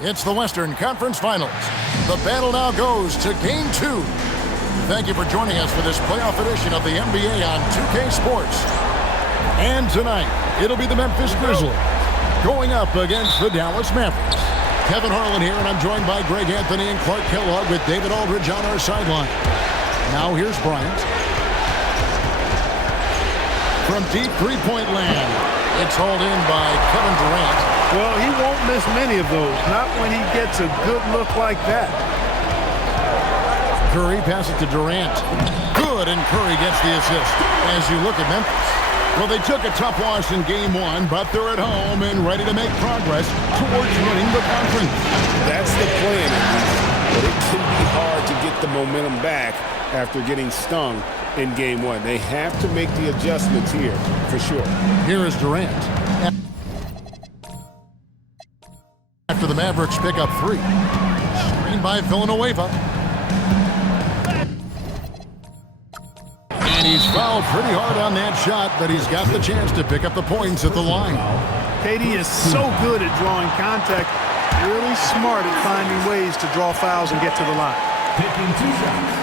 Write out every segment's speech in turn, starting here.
It's the Western Conference Finals. The battle now goes to Game 2. Thank you for joining us for this playoff edition of the NBA on 2K Sports. And tonight, it'll be the Memphis Grizzlies going up against the Dallas Mavericks. Kevin Harlan here, and I'm joined by Greg Anthony and Clark Kellogg with David Aldridge on our sideline. Now here's Bryant. From deep three-point land, it's hauled in by Kevin Durant. Well, he won't miss many of those, not when he gets a good look like that. Curry passes to Durant. Good, and Curry gets the assist. As you look at Memphis, well, they took a tough loss in Game 1, but they're at home and ready to make progress towards winning the conference. That's the plan, at least. But it can be hard to get the momentum back after getting stung in Game 1. They have to make the adjustments here, for sure. Here is Durant. After the Mavericks pick up 3. Screened by Villanueva. And he's fouled pretty hard on that shot, but he's got the chance to pick up the points at the line. KD is so good at drawing contact, really smart at finding ways to draw fouls and get to the line. Picking 2 shots.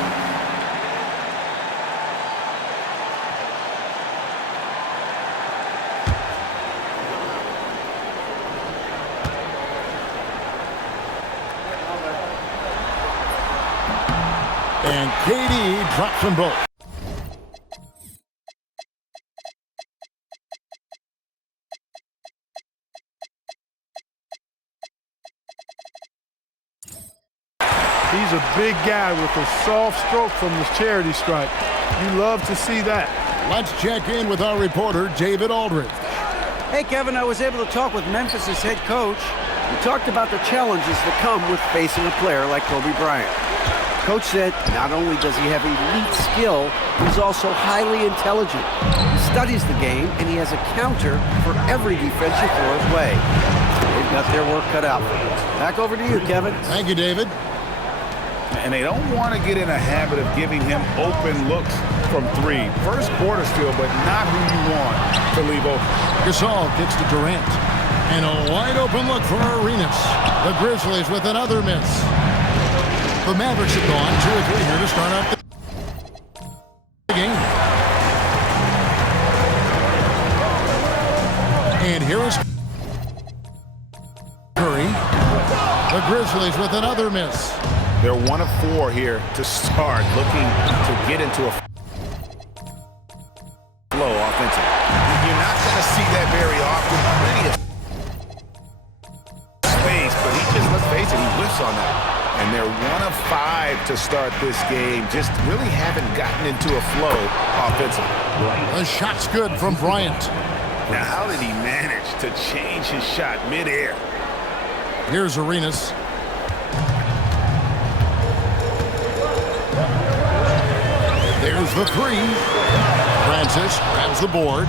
And KD drops them both. He's a big guy with a soft stroke from his charity stripe. You love to see that. Let's check in with our reporter, David Aldridge. Hey, Kevin, I was able to talk with Memphis' head coach. We talked about the challenges that come with facing a player like Kobe Bryant. Coach said not only does he have elite skill, he's also highly intelligent. He studies the game, and he has a counter for every defense you throw his way. They've got their work cut out for them. Back over to you, Kevin. Thank you, David. And they don't want to get in a habit of giving him open looks from 3. First quarter still, but not who you want to leave open. Gasol gets to Durant. And a wide open look for Arenas. The Grizzlies with another miss. The Mavericks have gone 2 or 3 here to start off the game. And here is Curry. The Grizzlies with another miss. They're 1 of 4 here to start, looking to get into a flow offensively. You're not going to see that very often. Plenty of space, but he just, let's face it, he whiffs on that. And they're 1 of 5 to start this game. Just really haven't gotten into a flow offensively. The shot's good from Bryant. Now, how did he manage to change his shot midair? Here's Arenas. There's the 3. Francis grabs the board.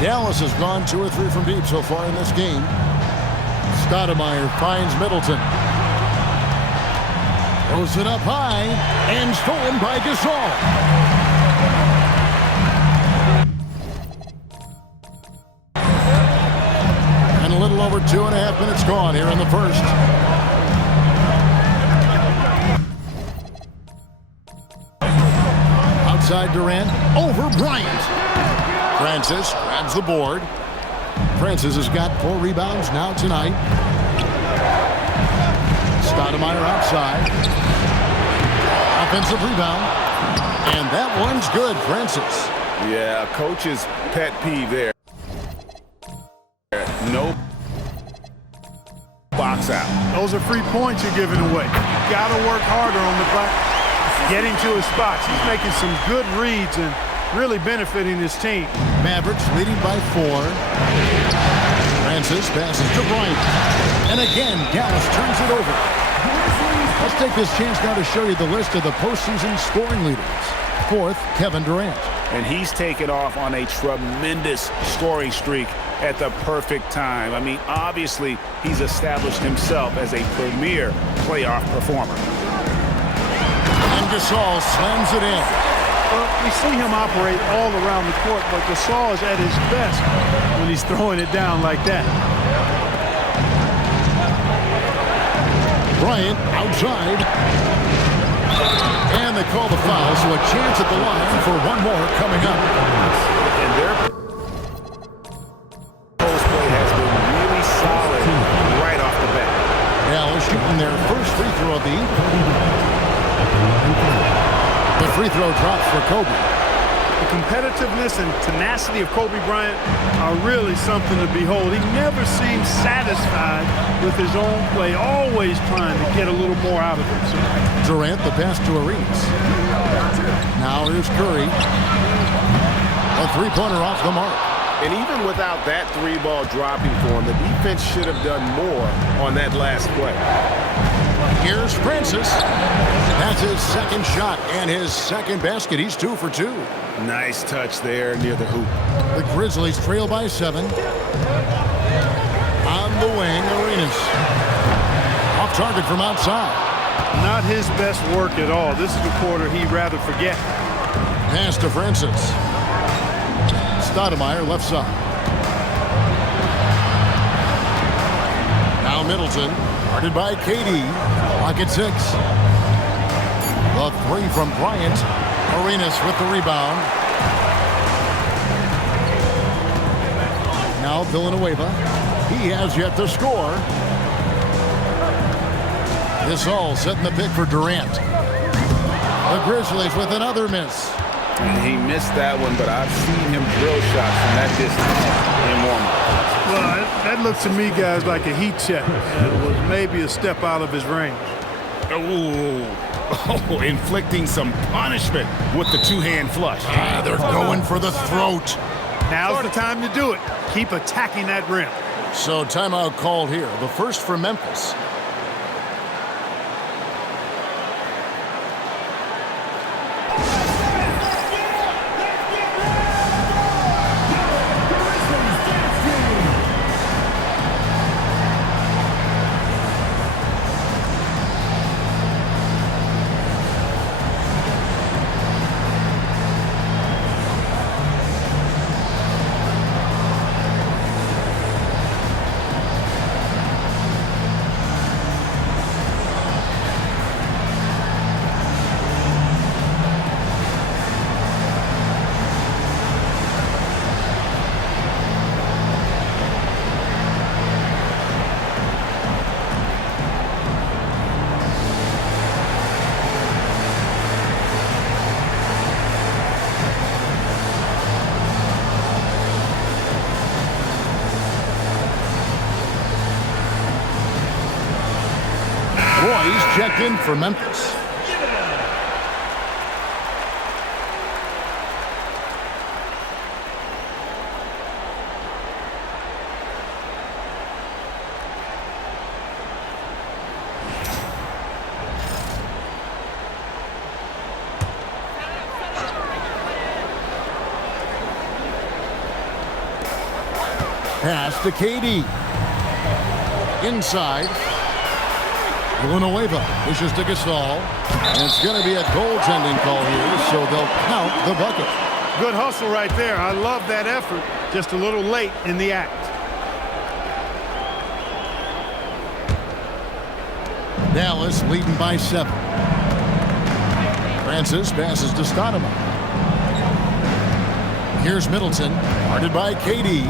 Dallas has gone 2 or 3 from deep so far in this game. Stoudemire finds Middleton. Throws it up high and stolen by Gasol. And a little over 2.5 minutes gone here in the first. Outside Durant, over Bryant. Francis grabs the board. Francis has got 4 rebounds now tonight. Stoudemire outside. Offensive rebound. And that one's good, Francis. Yeah, coach's pet peeve there. No box out. Those are free points you're giving away. You got to work harder on the back. Getting to his spots. He's making some good reads and really benefiting his team. Mavericks leading by 4. Francis passes to Bryant. And again, Dallas turns it over. Let's take this chance now to show you the list of the postseason scoring leaders. 4th, Kevin Durant. And he's taken off on a tremendous scoring streak at the perfect time. I mean, obviously, he's established himself as a premier playoff performer. And Gasol slams it in. Well, we see him operate all around the court, but Gasol is at his best when he's throwing it down like that. Bryant outside. And they call the foul, so a chance at the line for one more coming up. And their post play has been really solid right off the bat. Dallas shooting their first free throw of the evening. The free throw drops for Kobe. The competitiveness and tenacity of Kobe Bryant are really something to behold. He never seems satisfied with his own play, always trying to get a little more out of himself. Durant, the pass to Arenas. Now here's Curry. A three-pointer off the mark. And even without that three ball dropping for him, the defense should have done more on that last play. Here's Francis. That's his second shot and his second basket. He's 2 for 2. Nice touch there near the hoop. The Grizzlies trail by 7. On the wing, Arenas. Off target from outside. Not his best work at all. This is a quarter he'd rather forget. Pass to Francis. Stoudemire left side. Now Middleton. Guarded by KD. Clock at 6. The three from Bryant. Arenas with the rebound. Now Villanueva. He has yet to score. This all setting the pick for Durant. The Grizzlies with another miss. And he missed that one, but I've seen him drill shots from that distance in warm-up. Well, that looks to me, guys, like a heat check. It was maybe a step out of his range. Oh, inflicting some punishment with the two-hand flush. They're going for the throat. Now's the time to do it. Keep attacking that rim. So timeout called here. The first for Memphis. Roy's checked in for Memphis. Pass to KD. Inside. Villanueva pushes to Gasol. And it's going to be a goaltending call here, so they'll count the bucket. Good hustle right there. I love that effort. Just a little late in the act. Dallas leading by 7. Francis passes to Stoudemire. Here's Middleton, guarded by KD.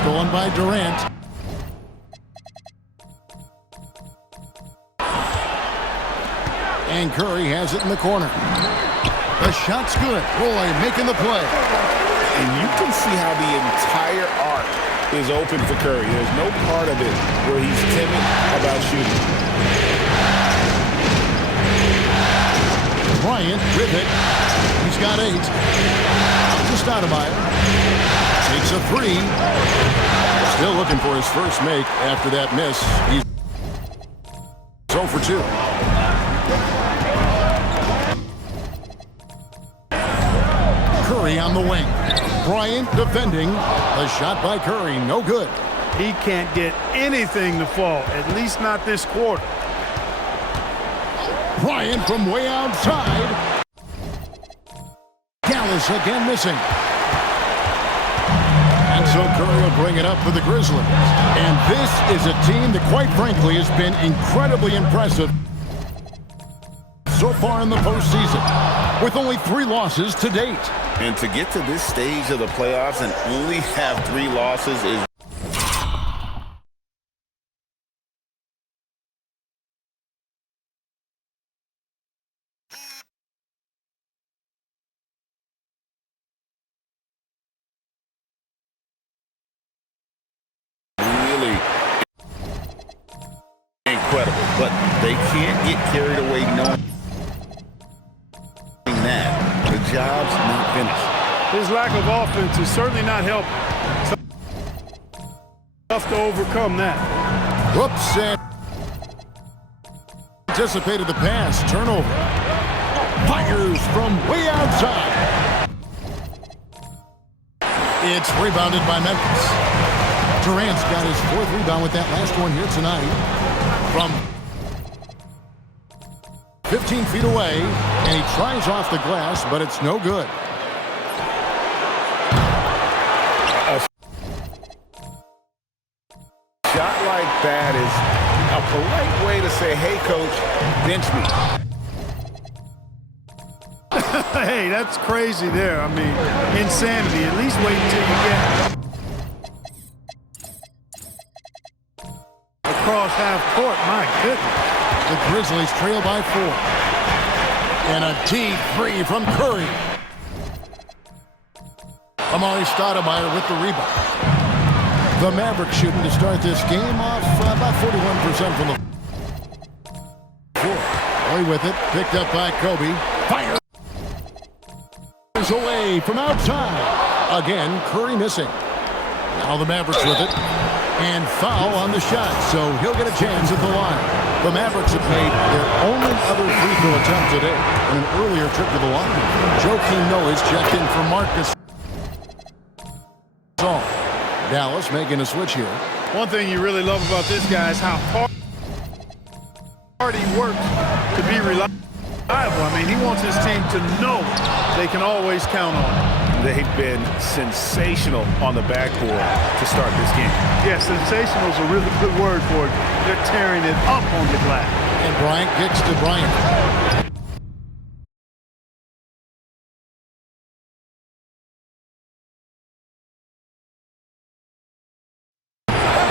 Stolen by Durant. And Curry has it in the corner. The shot's good. Roy making the play. And you can see how the entire arc is open for Curry. There's no part of it where he's timid about shooting. Bryant with it. He's got 8. To Stoudemire. Takes a 3. Still looking for his first make after that miss. He's 0 for 2. Curry on the wing. Bryant defending. A shot by Curry, no good. He can't get anything to fall, at least not this quarter. Bryant from way outside. Dallas again missing. And so Curry will bring it up for the Grizzlies. And this is a team that, quite frankly, has been incredibly impressive so far in the postseason, with only 3 losses to date. And to get to this stage of the playoffs and only have 3 losses is really incredible. But they can't get carried away knowing that the job's not finished. His lack of offense is certainly not helping. Tough to overcome that. Whoops, and anticipated the pass. Turnover. Fires from way outside. It's rebounded by Memphis. Durant's got his 4th rebound with that last one here tonight. From 15 feet away, and he tries off the glass, but it's no good. A shot like that is a polite way to say, hey, coach, bench me. Hey, that's crazy there. I mean, insanity. At least wait until you get across half court. My goodness. The Grizzlies trail by 4. And a deep 3 from Curry. Amari Stoudemire with the rebound. The Mavericks shooting to start this game off about 41% from the floor. Boy with it, picked up by Kobe. Fire! Away from outside. Again, Curry missing. Now the Mavericks with it. And foul on the shot, so he'll get a chance at the line. The Mavericks have made their only other free throw attempt today on an earlier trip to the line. Joakim Noah's checked in for Marcus. Dallas making a switch here. One thing you really love about this guy is how hard he works to be reliable. I mean, he wants his team to know they can always count on him. They've been sensational on the backboard to start this game. Yeah, sensational is a really good word for it. They're tearing it up on the glass. And Bryant gets to Bryant.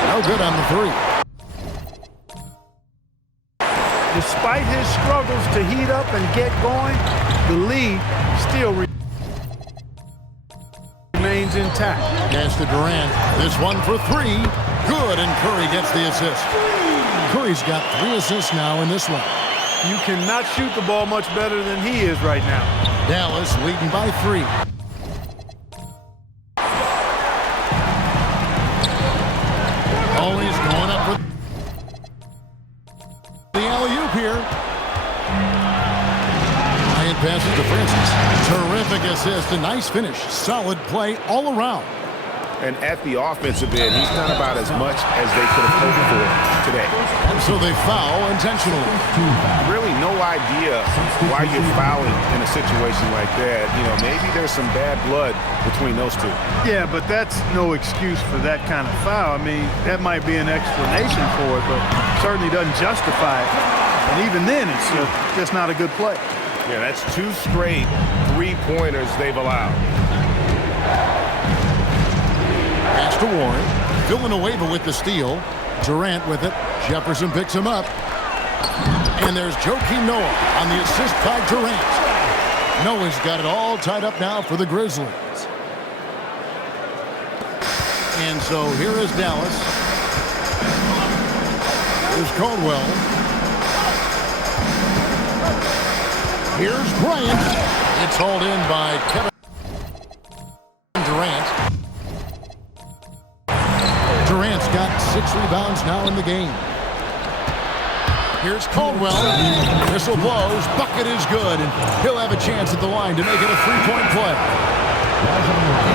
No good on the 3. Despite his struggles to heat up and get going, the lead still remains intact. Pass to Durant. This one for 3. Good, and Curry gets the assist. Curry's got 3 assists now in this one. You cannot shoot the ball much better than he is right now. Dallas leading by 3. Always going up with the alley-oop here. Bryant passes to Francis. Terrific assist, a nice finish. Solid play all around. And at the offensive end, he's done about as much as they could have hoped for today. And so they foul intentionally. Really no idea why you're fouling in a situation like that. You know, maybe there's some bad blood between those two. Yeah, but that's no excuse for that kind of foul. I mean, that might be an explanation for it, but certainly doesn't justify it. And even then, it's just not a good play. Yeah, that's 2 straight 3-pointers they've allowed. Pass to Warren. Villanueva with the steal. Durant with it. Jefferson picks him up. And there's Joakim Noah on the assist by Durant. Noah's got it all tied up now for the Grizzlies. And so here is Dallas. Here's Caldwell. Here's Bryant. It's hauled in by Kevin Durant. Durant's got 6 rebounds now in the game. Here's Caldwell. Whistle blows. Bucket is good. And he'll have a chance at the line to make it a 3-point play.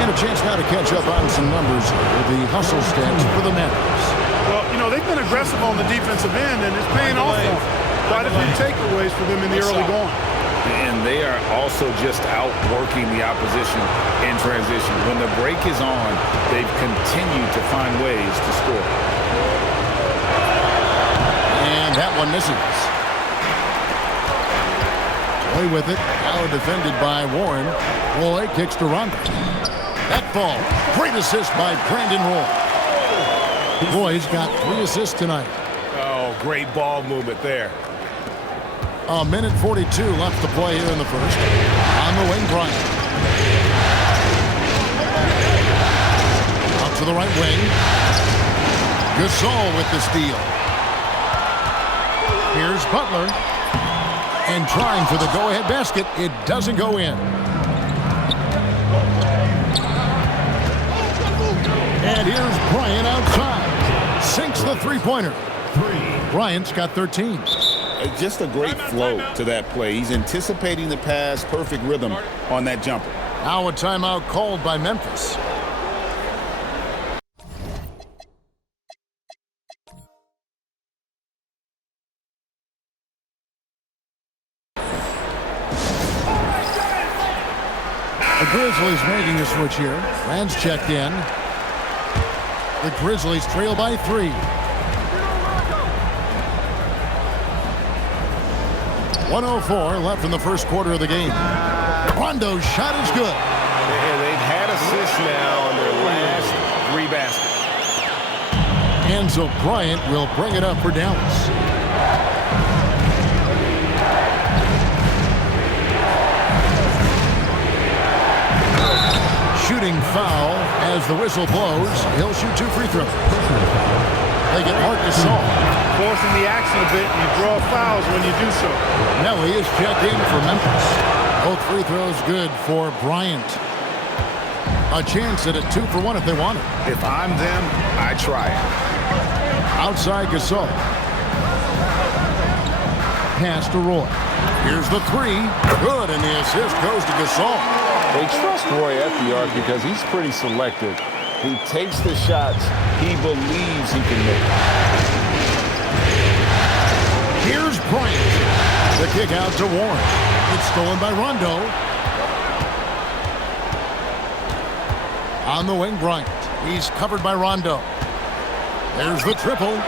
And a chance now to catch up on some numbers with the hustle stats for the Mavericks. Well, you know, they've been aggressive on the defensive end, and it's paying off for them. Quite a few takeaways for them in the early going. And they are also just outworking the opposition in transition. When the break is on, they've continued to find ways to score. And that one misses. Away with it. Now defended by Warren. Roy kicks to Rondo. That ball. Great assist by Brandon Roy. Roy's got 3 assists tonight. Oh, great ball movement there. A minute 42 left to play here in the first. On the wing, Bryant. Out to the right wing. Gasol with the steal. Here's Butler. And trying for the go-ahead basket. It doesn't go in. And here's Bryant outside. Sinks the three-pointer. Bryant's got 13. Just a great flow to that play. He's anticipating the pass, perfect rhythm on that jumper. Now a timeout called by Memphis. The Grizzlies making a switch here. Rand's checked in. The Grizzlies trail by 3. 1:04 left in the first quarter of the game. Rondo's shot is good. And they've had assists now on their last 3 baskets. And so Bryant will bring it up for Dallas. Shooting foul as the whistle blows. He'll shoot 2 free throws. They get Marc Gasol. Forcing the action a bit, and you draw fouls when you do so. Nelly is checked in for Memphis. Both free throws good for Bryant. A chance at a 2 for 1 if they want it. If I'm them, I try it. Outside Gasol. Pass to Roy. Here's the 3. Good, and the assist goes to Gasol. They trust Roy at the arc because he's pretty selective. He takes the shots he believes he can make. Here's Bryant. The kick out to Warren. It's stolen by Rondo. On the wing, Bryant. He's covered by Rondo. There's the triple.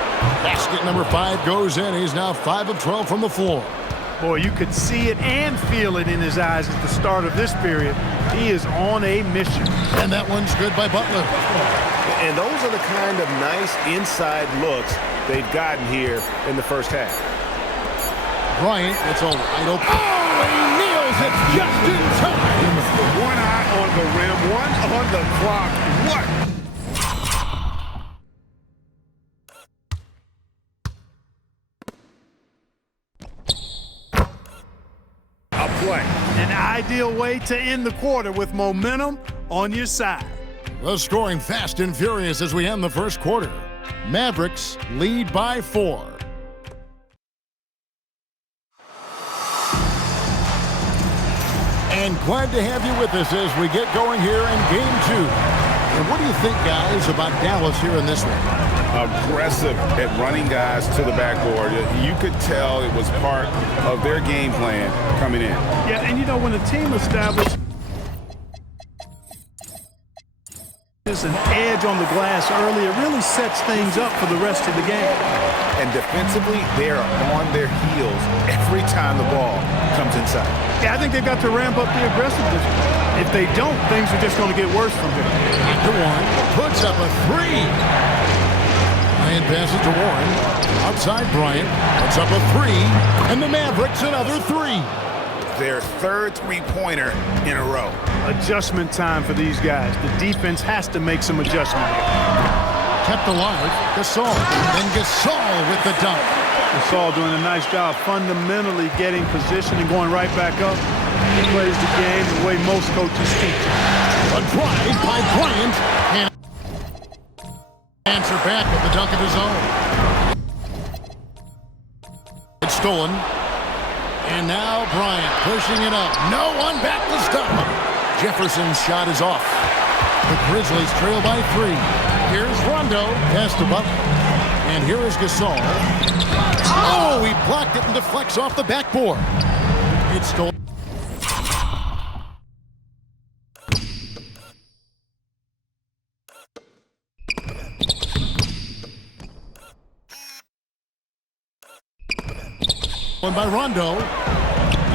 Basket number 5 goes in. He's now 5 of 12 from the floor. Boy, you could see it and feel it in his eyes at the start of this period. He is on a mission. And that one's good by Butler. And those are the kind of nice inside looks they've gotten here in the first half. Bryant gets a wide open. Oh, he nails it just in time. One eye on the rim, one on the clock. What? A play. An ideal way to end the quarter with momentum on your side. The scoring fast and furious as we end the first quarter. Mavericks lead by 4. And glad to have you with us as we get going here in Game 2. And what do you think, guys, about Dallas here in this one? Aggressive at running guys to the backboard. You could tell it was part of their game plan coming in. Yeah, and you know, when a team establishes an edge on the glass early, it really sets things up for the rest of the game. And defensively, they are on their heels every time the ball comes inside. Yeah, I think they've got to ramp up the aggressiveness. If they don't, things are just going to get worse from here. After Warren puts up a 3. Bryant passes to Warren. Outside Bryant puts up a 3. And the Mavericks another 3. Their third three-pointer in a row. Adjustment time for these guys. The defense has to make some adjustment here. Kept alive, Gasol. Then Gasol with the dunk. Gasol doing a nice job fundamentally getting position and going right back up. He plays the game the way most coaches teach. A drive by Bryant. And answer back with the dunk of his own. It's stolen. And now Bryant pushing it up. No one back to stop him. Jefferson's shot is off. The Grizzlies trail by 3. Here's Rondo. Pass to Butler. And here is Gasol. Oh, he blocked it and deflects off the backboard. It's stolen. One by Rondo.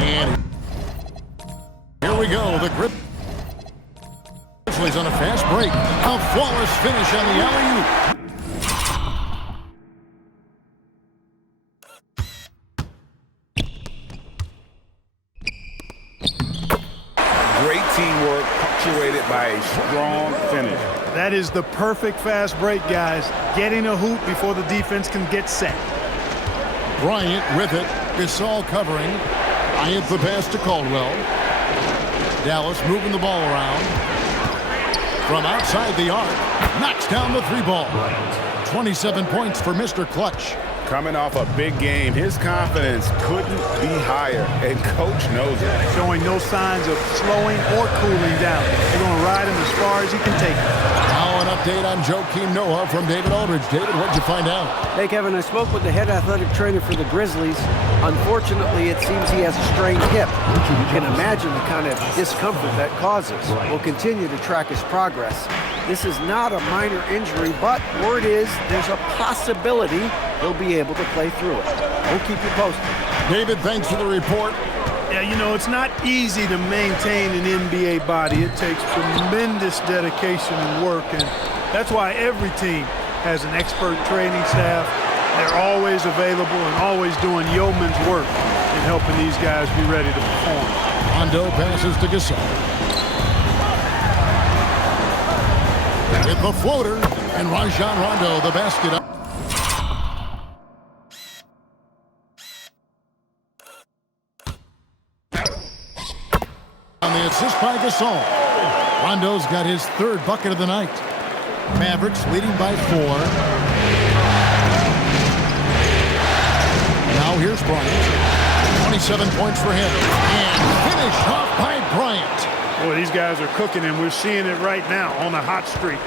And here we go. The grip. Grizzlies on a fast break. A flawless finish on the alley-oop. Great teamwork, punctuated by a strong finish. That is the perfect fast break, guys. Getting a hoop before the defense can get set. Bryant with it. Gasol covering. Bryant the pass to Caldwell. Dallas moving the ball around. From outside the arc. Knocks down the three ball. 27 points for Mr. Clutch. Coming off a big game, his confidence couldn't be higher, and coach knows it. Showing no signs of slowing or cooling down. They're going to ride him as far as he can take it. Now an update on Joakim Noah from David Aldridge. David, what'd you find out? Hey, Kevin, I spoke with the head athletic trainer for the Grizzlies. Unfortunately, it seems he has a strained hip. You can imagine the kind of discomfort that causes. We'll continue to track his progress. This is not a minor injury, but word is there's a possibility he'll be able to play through it. We'll keep you posted. David, thanks for the report. Yeah, you know, it's not easy to maintain an NBA body. It takes tremendous dedication and work, and that's why every team has an expert training staff. They're always available and always doing yeoman's work in helping these guys be ready to perform. Rondo passes to Gasol. With the floater, and Rajon Rondo the basket up. On the assist by Gasol. Rondo's got his third bucket of the night. Mavericks leading by 4. Now here's Bryant. 27 points for him. And finished off by Bryant. Boy, these guys are cooking, and we're seeing it right now on a hot streak.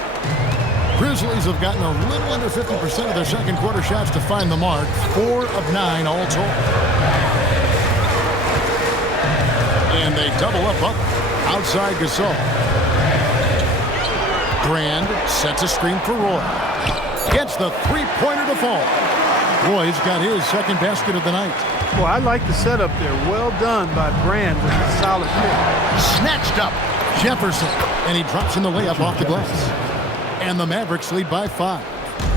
Grizzlies have gotten a little under 50% of their second quarter shots to find the mark. 4 of 9 all told. And they double up outside Gasol. Grand sets a screen for Roy. Gets the three-pointer to fall. Roy's got his second basket of the night. Well, I like the setup there. Well done by Brand with a solid pick. Snatched up Jefferson, and he drops in the layup off the glass. And the Mavericks lead by 5.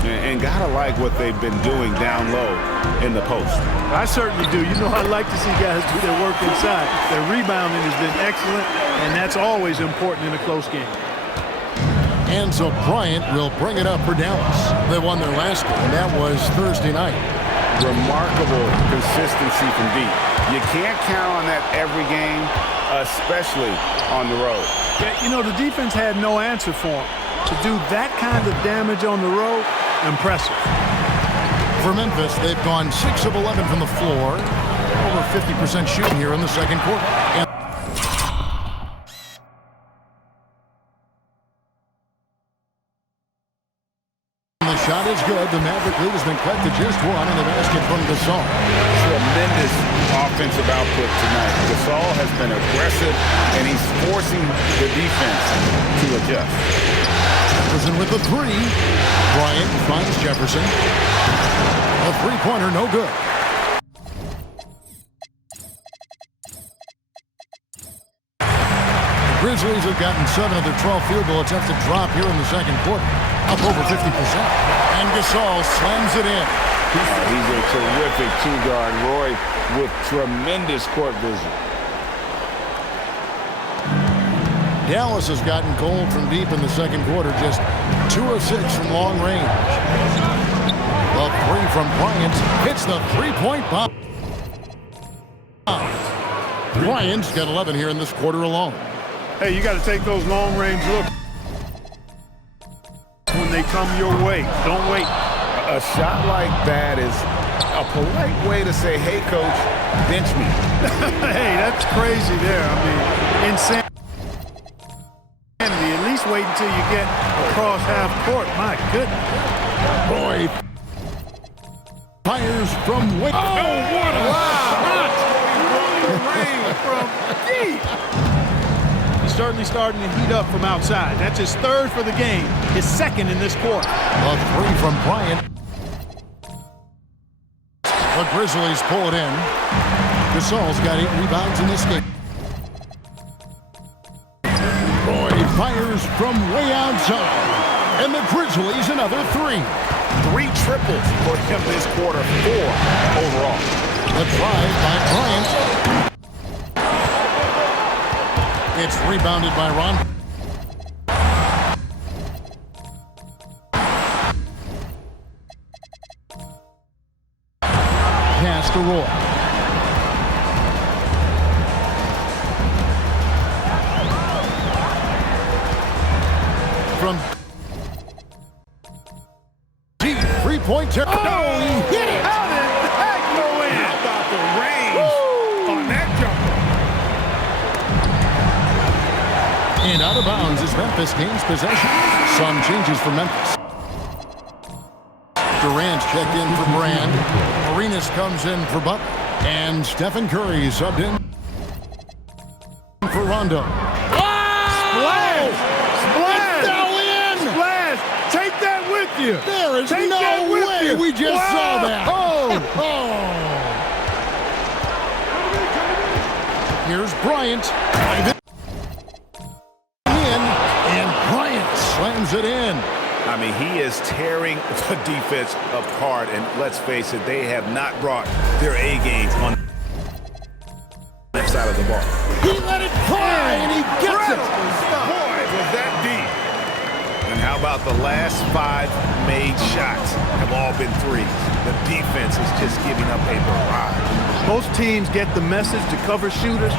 And gotta like what they've been doing down low in the post. I certainly do. You know, I like to see guys do their work inside. Their rebounding has been excellent, and that's always important in a close game. And so Bryant will bring it up for Dallas. They won their last game. That was Thursday night. Remarkable consistency from deep. You can't count on that every game, especially on the road. Yeah, you know, the defense had no answer for him. To do that kind of damage on the road, impressive. For Memphis, they've gone 6 of 11 from the floor. Over 50% shooting here in the second quarter. And the shot is good. The Maverick lead has been cut to just 1 in the basket from Gasol. Tremendous offensive output tonight. Gasol has been aggressive, and he's forcing the defense to adjust. Jefferson with the 3. Bryant finds Jefferson. A three-pointer, no good. The Grizzlies have gotten 7 of their 12 field goal attempts to drop here in the second quarter. Up over 50%. And Gasol slams it in. He's a terrific two-guard. Roy with tremendous court vision. Dallas has gotten cold from deep in the second quarter, just 2 of 6 from long range. The 3 from Bryant hits the three-point bomb. Bryant's got 11 here in this quarter alone. Hey, you got to take those long-range looks when they come your way. Don't wait. A shot like that is a polite way to say, hey, coach, bench me. Hey, that's crazy there. I mean, insane. At least wait until you get across half court. My goodness. Roy fires from way. Oh, what a shot! Rain from deep. He's certainly starting to heat up from outside. That's his 3rd for the game, his 2nd in this quarter. A 3 from Bryant. The Grizzlies pull it in. Gasol's got 8 rebounds in this game. Roy fires from way outside. And the Grizzlies another 3. 3 triples for him this quarter, 4 overall. The drive by Bryant. It's rebounded by Ron. Pass to Roy. From deep three-point turn. Oh, he hit it! How did that go in? How about the range on that jumper? And out of bounds as Memphis gains possession. Some changes for Memphis. Durant's checked in for Bryant. Arenas comes in for Butler. And Stephen Curry subbed in for Rondo. Splash! Splash! It fell in! Splash! Take that with you! There is Take no that with way you. we just saw that. Here's Bryant. And Bryant slams it in. I mean, he is tearing the defense apart, and let's face it, they have not brought their A game on the left side of the ball. He let it fly, and he gets it. Boy, was that deep. And how about the last 5 made shots have all been threes. The defense is just giving up a barrage. Most teams get the message to cover shooters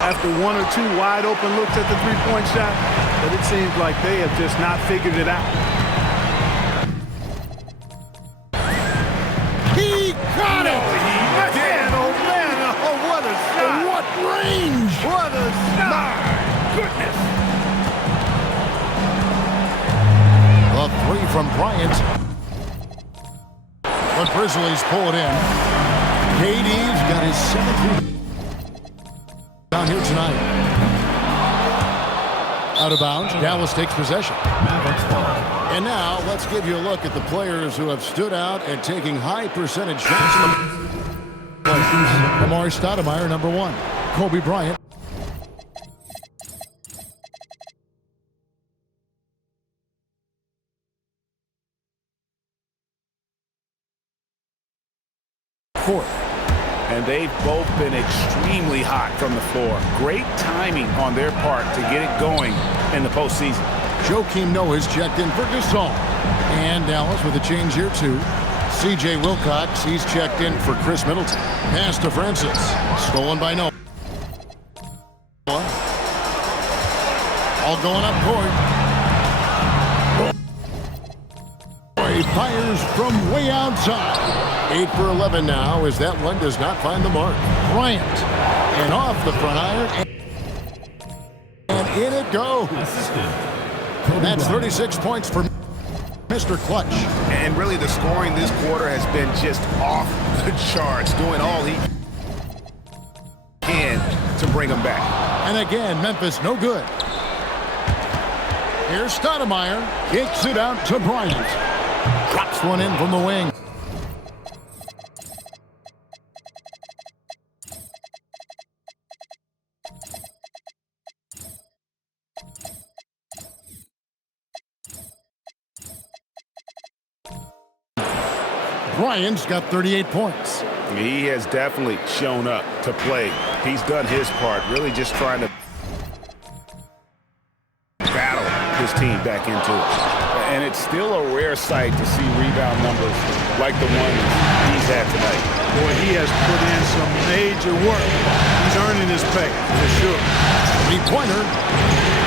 after 1 or 2 wide open looks at the three-point shot, but it seems like they have just not figured it out. He got it. Man, oh man, oh what a shot! What range? What a shot! Goodness. A 3 from Bryant. The Grizzlies pull it in. KD's got his 7th down here tonight. Out of bounds. Dallas takes possession. And now let's give you a look at the players who have stood out and taking high percentage shots. Amari Stoudemire, number 1. Kobe Bryant. Fourth. And they've both been extremely hot from the floor. Great timing on their part to get it going in the postseason. Joakim Noah's checked in for Gasol. And Dallas with a change here too. C.J. Wilcox, he's checked in for Chris Middleton. Pass to Francis. Stolen by Noah. All going up court. He fires from way outside. 8 for 11 now as that one does not find the mark. Bryant. And off the front iron. And in it goes. That's 36 points for Mr. Clutch. And really the scoring this quarter has been just off the charts, doing all he can to bring them back. And again, Memphis no good. Here's Stoudemire. Kicks it out to Bryant. Drops one in from the wing. Bryant's got 38 points. He has definitely shown up to play. He's done his part, really just trying to battle his team back into it. And it's still a rare sight to see rebound numbers like the ones he's had tonight. Boy, he has put in some major work. He's earning his pay, for sure. Three-pointer.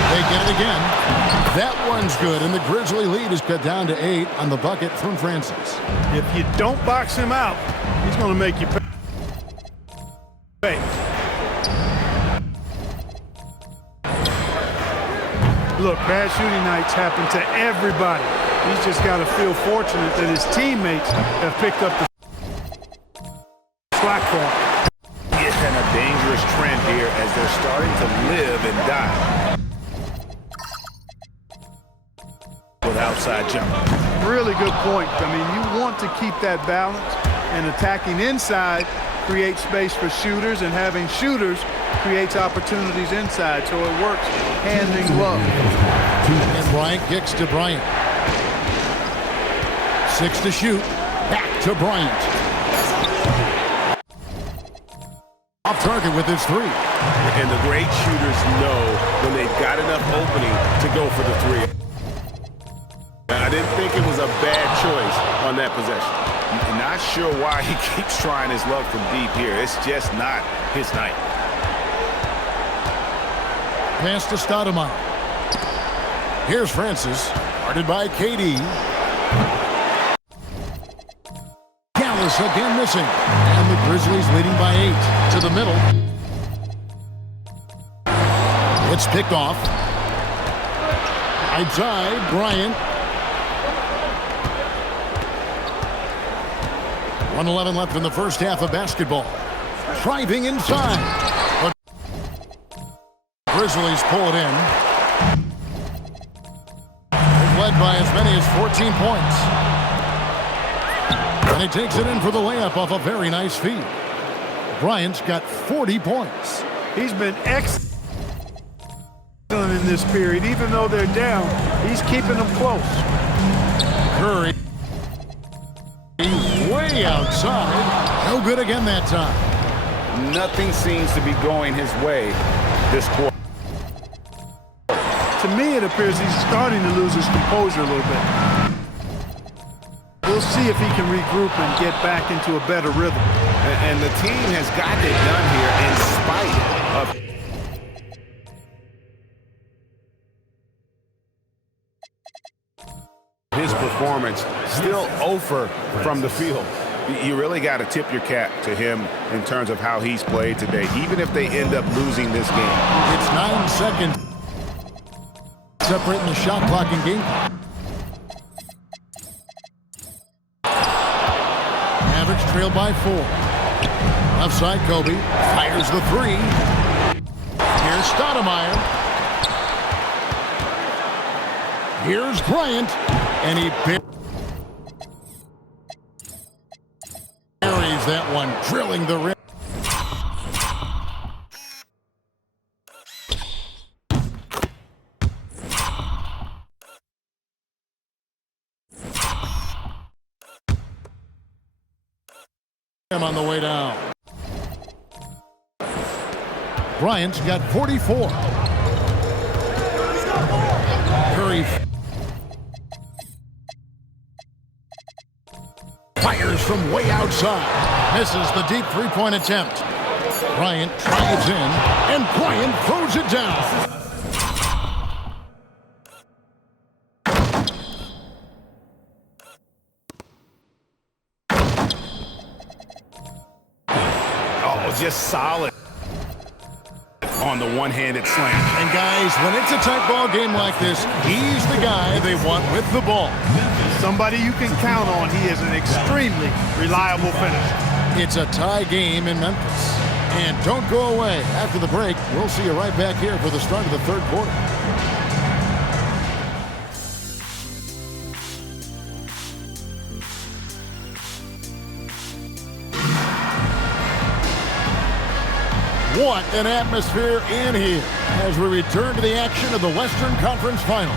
They get it again. That one's good, and the Grizzly lead is cut down to 8 on the bucket from Francis. If you don't box him out, he's going to make you pay. Look, bad shooting nights happen to everybody. He's just got to feel fortunate that his teammates have picked up the slack for him. It's in a dangerous trend here as they're starting to live and die with outside jump. really good point. I mean, you want to keep that balance, and attacking inside creates space for shooters, and having shooters creates opportunities inside, so it works hand in glove. And Bryant kicks to Bryant. 6 to shoot. Back to Bryant. Off target with his 3. And the great shooters know when they've got enough opening to go for the 3. I didn't think it was a bad choice on that possession. I'm not sure why he keeps trying his luck from deep here. It's just not his night. Pass to Stoudemire. Here's Francis, guarded by KD. Gallus again missing. And the Grizzlies leading by 8 to the middle. It's picked off. Outside, Bryant. 1:11 left in the first half of basketball. Driving inside. But Grizzlies pull it in. They've led by as many as 14 points. And he takes it in for the layup off a very nice feed. Bryant's got 40 points. He's been excellent in this period. Even though they're down, he's keeping them close. Curry. Way outside. No good again that time. Nothing seems to be going his way this quarter. To me, it appears he's starting to lose his composure a little bit. We'll see if he can regroup and get back into a better rhythm. And the team has gotten it done here in spite of his performance. Still 0 from the field. You really got to tip your cap to him in terms of how he's played today, even if they end up losing this game. It's 9 seconds separating the shot clock and game clock. Mavericks trail by 4. Left side, Kobe fires the 3. Here's Stoudemire. Here's Bryant, and he buries that one, drilling the rim. On the way down. Bryant's got 44. Curry fires from way outside. Misses the deep three-point attempt. Bryant drives in, and Bryant throws it down. Just solid on the one-handed slam. And guys, when it's a tight ball game like this, he's the guy they want with the ball. Somebody you can count on. He is an extremely reliable finisher. It's a tie game in Memphis. And don't go away. After the break, we'll see you right back here for the start of the third quarter. What an atmosphere in here as we return to the action of the Western Conference Final.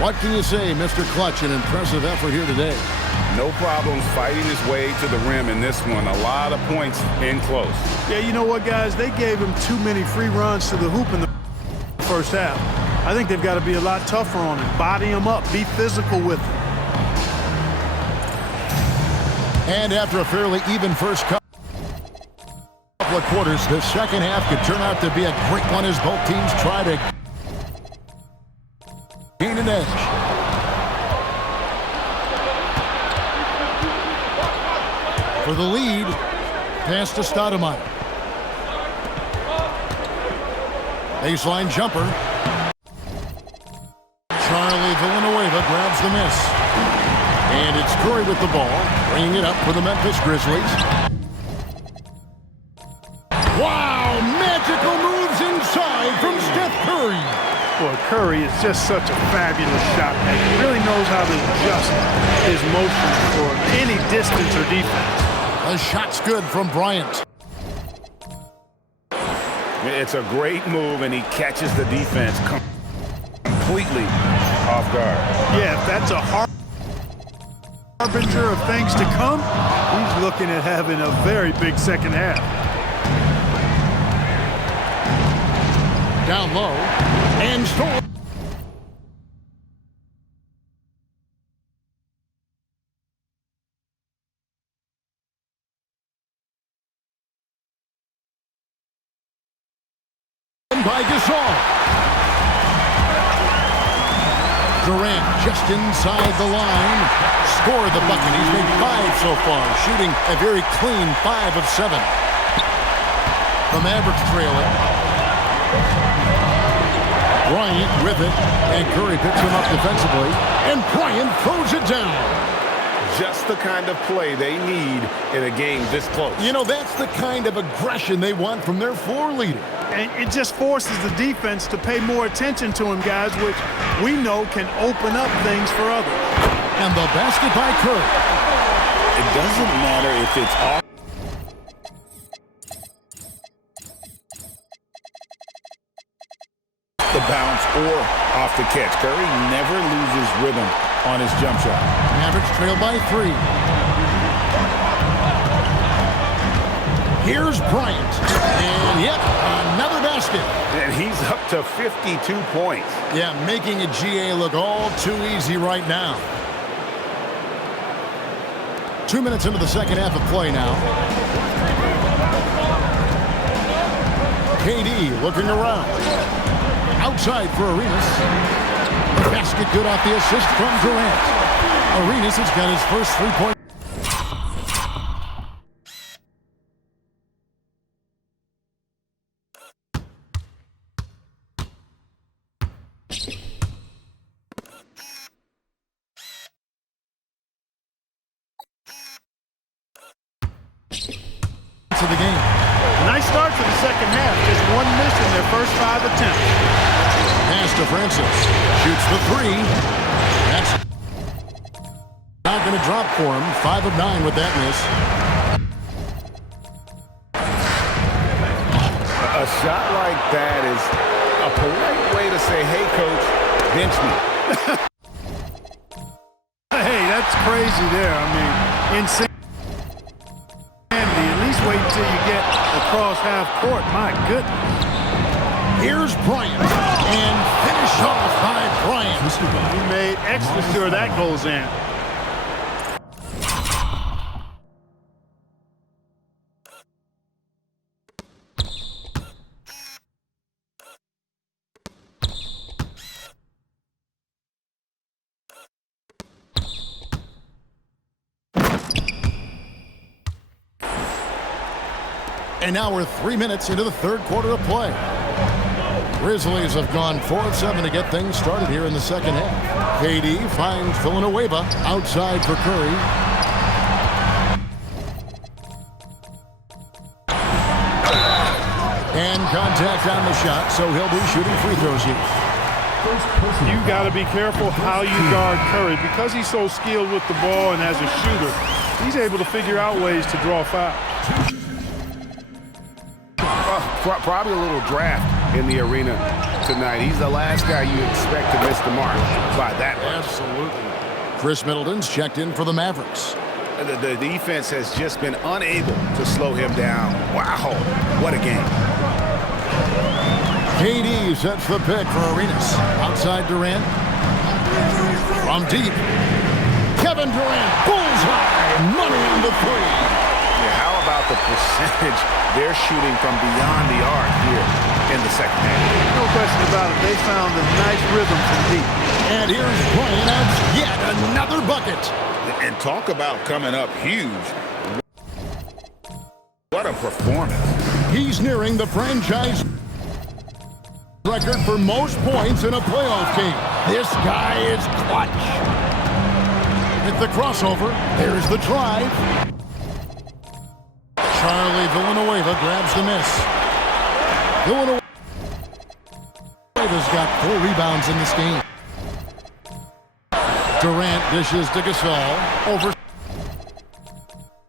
What can you say, Mr. Clutch? An impressive effort here today. No problems fighting his way to the rim in this one. A lot of points in close. Yeah, you know what, guys? They gave him too many free runs to the hoop in the first half. I think they've got to be a lot tougher on him. Body him up. Be physical with him. And after a fairly even first couple of quarters, the second half could turn out to be a great one as both teams try to gain an edge. For the lead, pass to Stoudemire. Baseline jumper. Charlie Villanueva grabs the miss. And it's Curry with the ball, bringing it up for the Memphis Grizzlies. Wow, magical moves inside from Steph Curry. Boy, Curry is just such a fabulous shot maker. He really knows how to adjust his motion for any distance or defense. The shot's good from Bryant. It's a great move, and he catches the defense completely off guard. Yeah, if that's a harbinger of things to come, he's looking at having a very big second half. Down low, and score. By Gasol. Durant just inside the line. Scored the bucket. He's made 5 so far, shooting a very clean 5 of 7. The Mavericks trail it. Bryant with it, and Curry picks him up defensively, and Bryant throws it down. Just the kind of play they need in a game this close. You know, that's the kind of aggression they want from their floor leader. And it just forces the defense to pay more attention to him, guys, which we know can open up things for others. And the basket by Curry. It doesn't matter if it's off the bounce or off the catch. Curry never loses rhythm on his jump shot. Mavericks trail by 3. Here's Bryant. And yep, another basket. And he's up to 52 points. Yeah, making a GA look all too easy right now. 2 minutes into the second half of play now. KD looking around. Outside for Arenas. The basket good off the assist from Durant. Arenas has got his first 3-point. To the game. Nice start to the second half. Just 1 miss in their first 5 attempts. Pass to Francis. Shoots the 3. That's not going to drop for him. 5 of 9 with that miss. A shot like that is a polite way to say, hey, coach, bench me. Hey, that's crazy there. I mean, insane. At least wait until you get across half court. My goodness. Here's Bryant. And finish off by Bryant. He made extra sure that goes in. And now we're 3 minutes into the third quarter of play. Grizzlies have gone 4 of 7 to get things started here in the second half. KD finds Villanueva outside for Curry. And contact on the shot, so he'll be shooting free throws here. You got to be careful how you guard Curry. Because he's so skilled with the ball and as a shooter, he's able to figure out ways to draw fouls. Probably a little draft in the arena tonight. He's the last guy you expect to miss the mark by that much. Absolutely. Chris Middleton's checked in for the Mavericks. The defense has just been unable to slow him down. Wow, what a game. KD sets the pick for Arenas. Outside Durant. From deep. Kevin Durant, bullseye, money on the 3. Yeah, how about the percentage they're shooting from beyond the arc here in the second half? No question about it. They found a nice rhythm from deep. And here's Bryant adds yet another bucket. And talk about coming up huge. What a performance. He's nearing the franchise record for most points in a playoff game. This guy is clutch. Hit the crossover. There's the drive. Charlie Villanueva grabs the miss. Villanueva Davis got 4 rebounds in this game. Durant dishes to Gasol. Over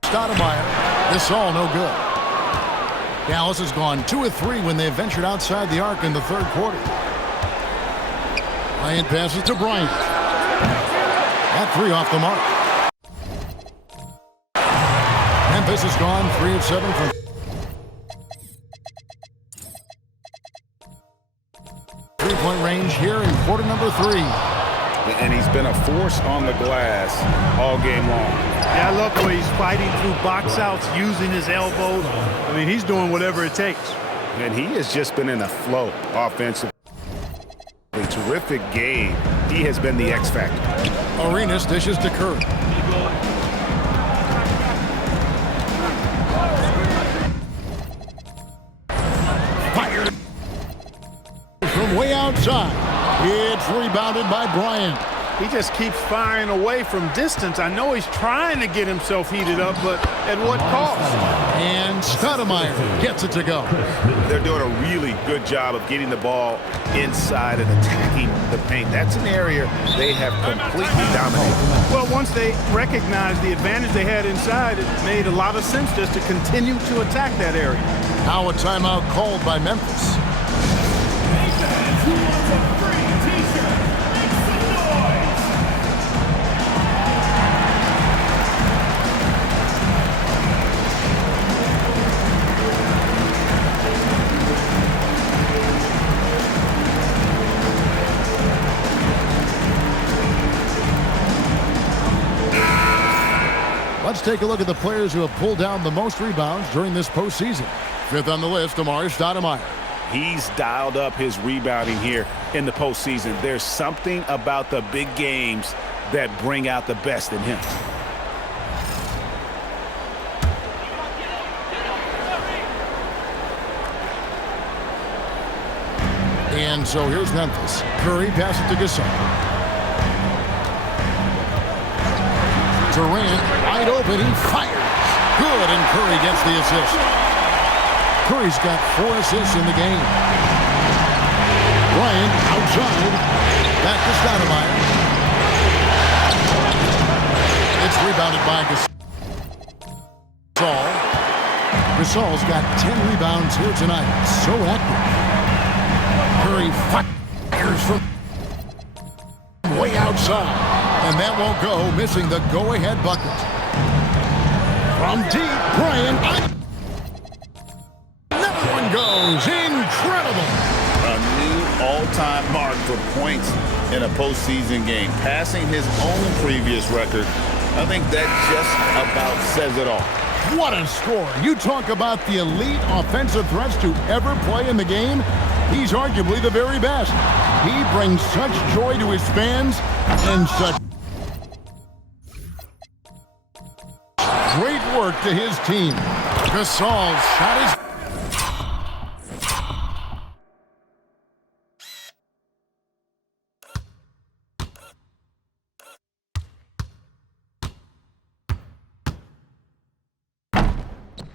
Stoudemire. Gasol no good. Dallas has gone 2 of 3 when they ventured outside the arc in the third quarter. Bryant passes to Bryant. That 3 off the mark. Memphis has gone 3 of 7 from 3-point range here in quarter number 3. And he's been a force on the glass all game long. Yeah, I love the way he's fighting through box outs, using his elbows. I mean, he's doing whatever it takes. And he has just been in a flow offensively. A terrific game. He has been the X factor. Arenas dishes to Curry. Fired from way outside. It's rebounded by Bryant. He just keeps firing away from distance. I know he's trying to get himself heated up, but at what cost? And Stoudemire gets it to go. They're doing a really good job of getting the ball inside and attacking the paint. That's an area they have completely dominated. Well, once they recognized the advantage they had inside, it made a lot of sense just to continue to attack that area. Now a timeout called by Memphis. Let's take a look at the players who have pulled down the most rebounds during this postseason. 5th on the list, Stoudemire. He's dialed up his rebounding here in the postseason. There's something about the big games that bring out the best in him. And so here's Memphis. Curry passes to Gasol. Durant wide open, he fires. Good, and Curry gets the assist. Curry's got 4 assists in the game. Bryant outside. Back to Stoudemire. It's rebounded by Gasol. Gasol's got 10 rebounds here tonight. So active. Curry fires from way outside. And that won't go, missing the go-ahead bucket. From deep, Bryant. Another one goes. Incredible. A new all-time mark for points in a postseason game. Passing his own previous record. I think that just about says it all. What a score. You talk about the elite offensive threats to ever play in the game. He's arguably the very best. He brings such joy to his fans and such great work to his team. Gasol's shot is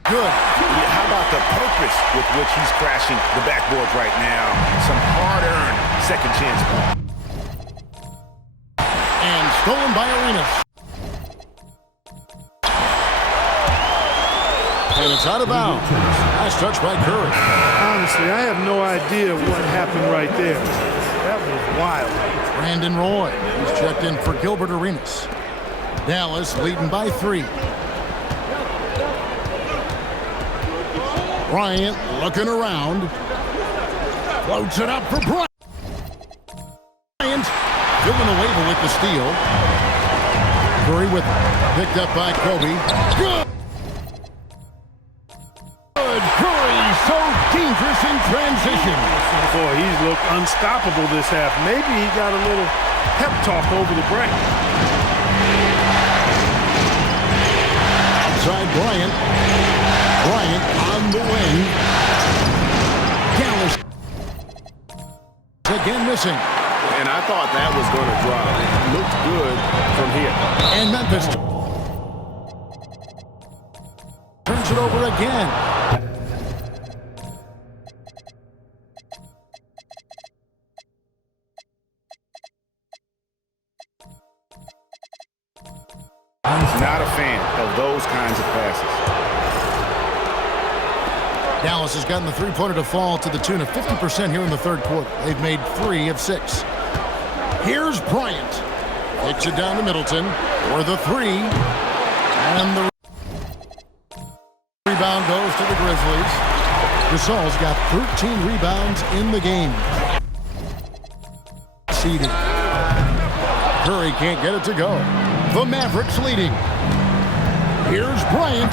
good. How about the purpose with which he's crashing the backboards right now? Some hard-earned second chance ball. And stolen by Arenas. And it's out of bounds. Nice touch by Curry. Honestly, I have no idea what happened right there. That was wild. Brandon Roy. He's checked in for Gilbert Arenas. Dallas leading by 3. Bryant looking around. Floats it up for Bryant. Filling the waiver with the steal. Curry with it. Picked up by Kobe. Good. Curry, so dangerous in transition. Boy, he's looked unstoppable this half. Maybe he got a little pep talk over the break. Outside Bryant. Bryant on the wing. Dallas again missing. And I thought that was going to drop. It looked good from here. And Memphis turns it over again. Not a fan of those kinds of passes. Dallas has gotten the three-pointer to fall to the tune of 50% here in the third quarter. They've made 3 of 6. Here's Bryant. Kicks it down to Middleton for the 3. And the rebound goes to the Grizzlies. Gasol's got 13 rebounds in the game. Seeding. Curry can't get it to go. The Mavericks leading. Here's Bryant.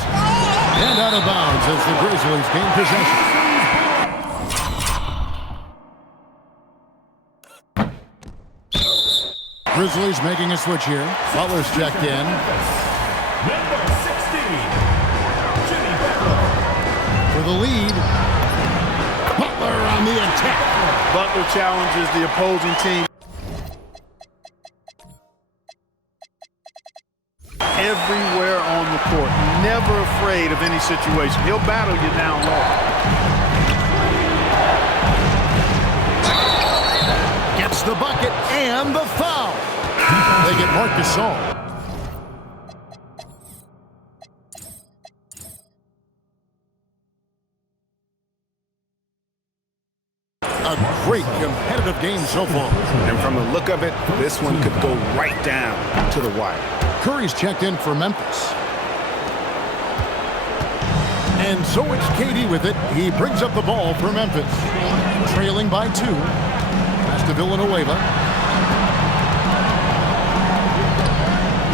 And out of bounds as the Grizzlies gain possession. Grizzlies making a switch here. Butler's checked in. Number 16, Jimmy Butler. For the lead. Butler on the attack. Butler challenges the opposing team everywhere on the court. Never afraid of any situation. He'll battle you down low. Gets the bucket and the foul. They get Marc Gasol. A great competitive game so far. And from the look of it, this one could go right down to the wire. Curry's checked in for Memphis. And so it's KD with it. He brings up the ball for Memphis. Trailing by 2. Pass to Villanueva.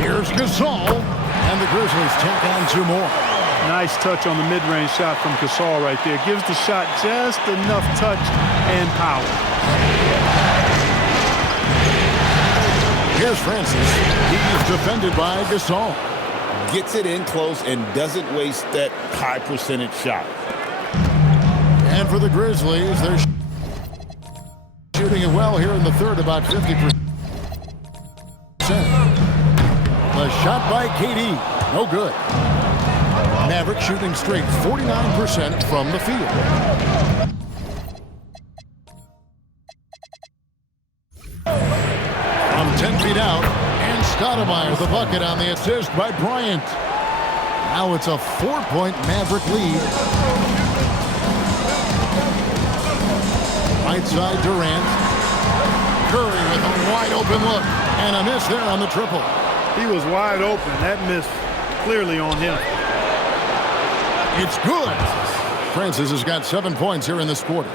Here's Gasol. And the Grizzlies tack on 2 more. Nice touch on the mid-range shot from Gasol right there. Gives the shot just enough touch and power. Here's Francis. He's defended by Gasol. Gets it in close and doesn't waste that high percentage shot. And for the Grizzlies, they're shooting it well here in the third, about 50%. The shot by KD, no good. Maverick shooting straight 49% from the field. From 10 feet out, and Stoudemire the bucket on the assist by Bryant. Now it's a 4-point Maverick lead. Right side Durant. Curry with a wide open look, and a miss there on the triple. He was wide open. That miss clearly on him. It's good. Francis has got 7 points here in this quarter.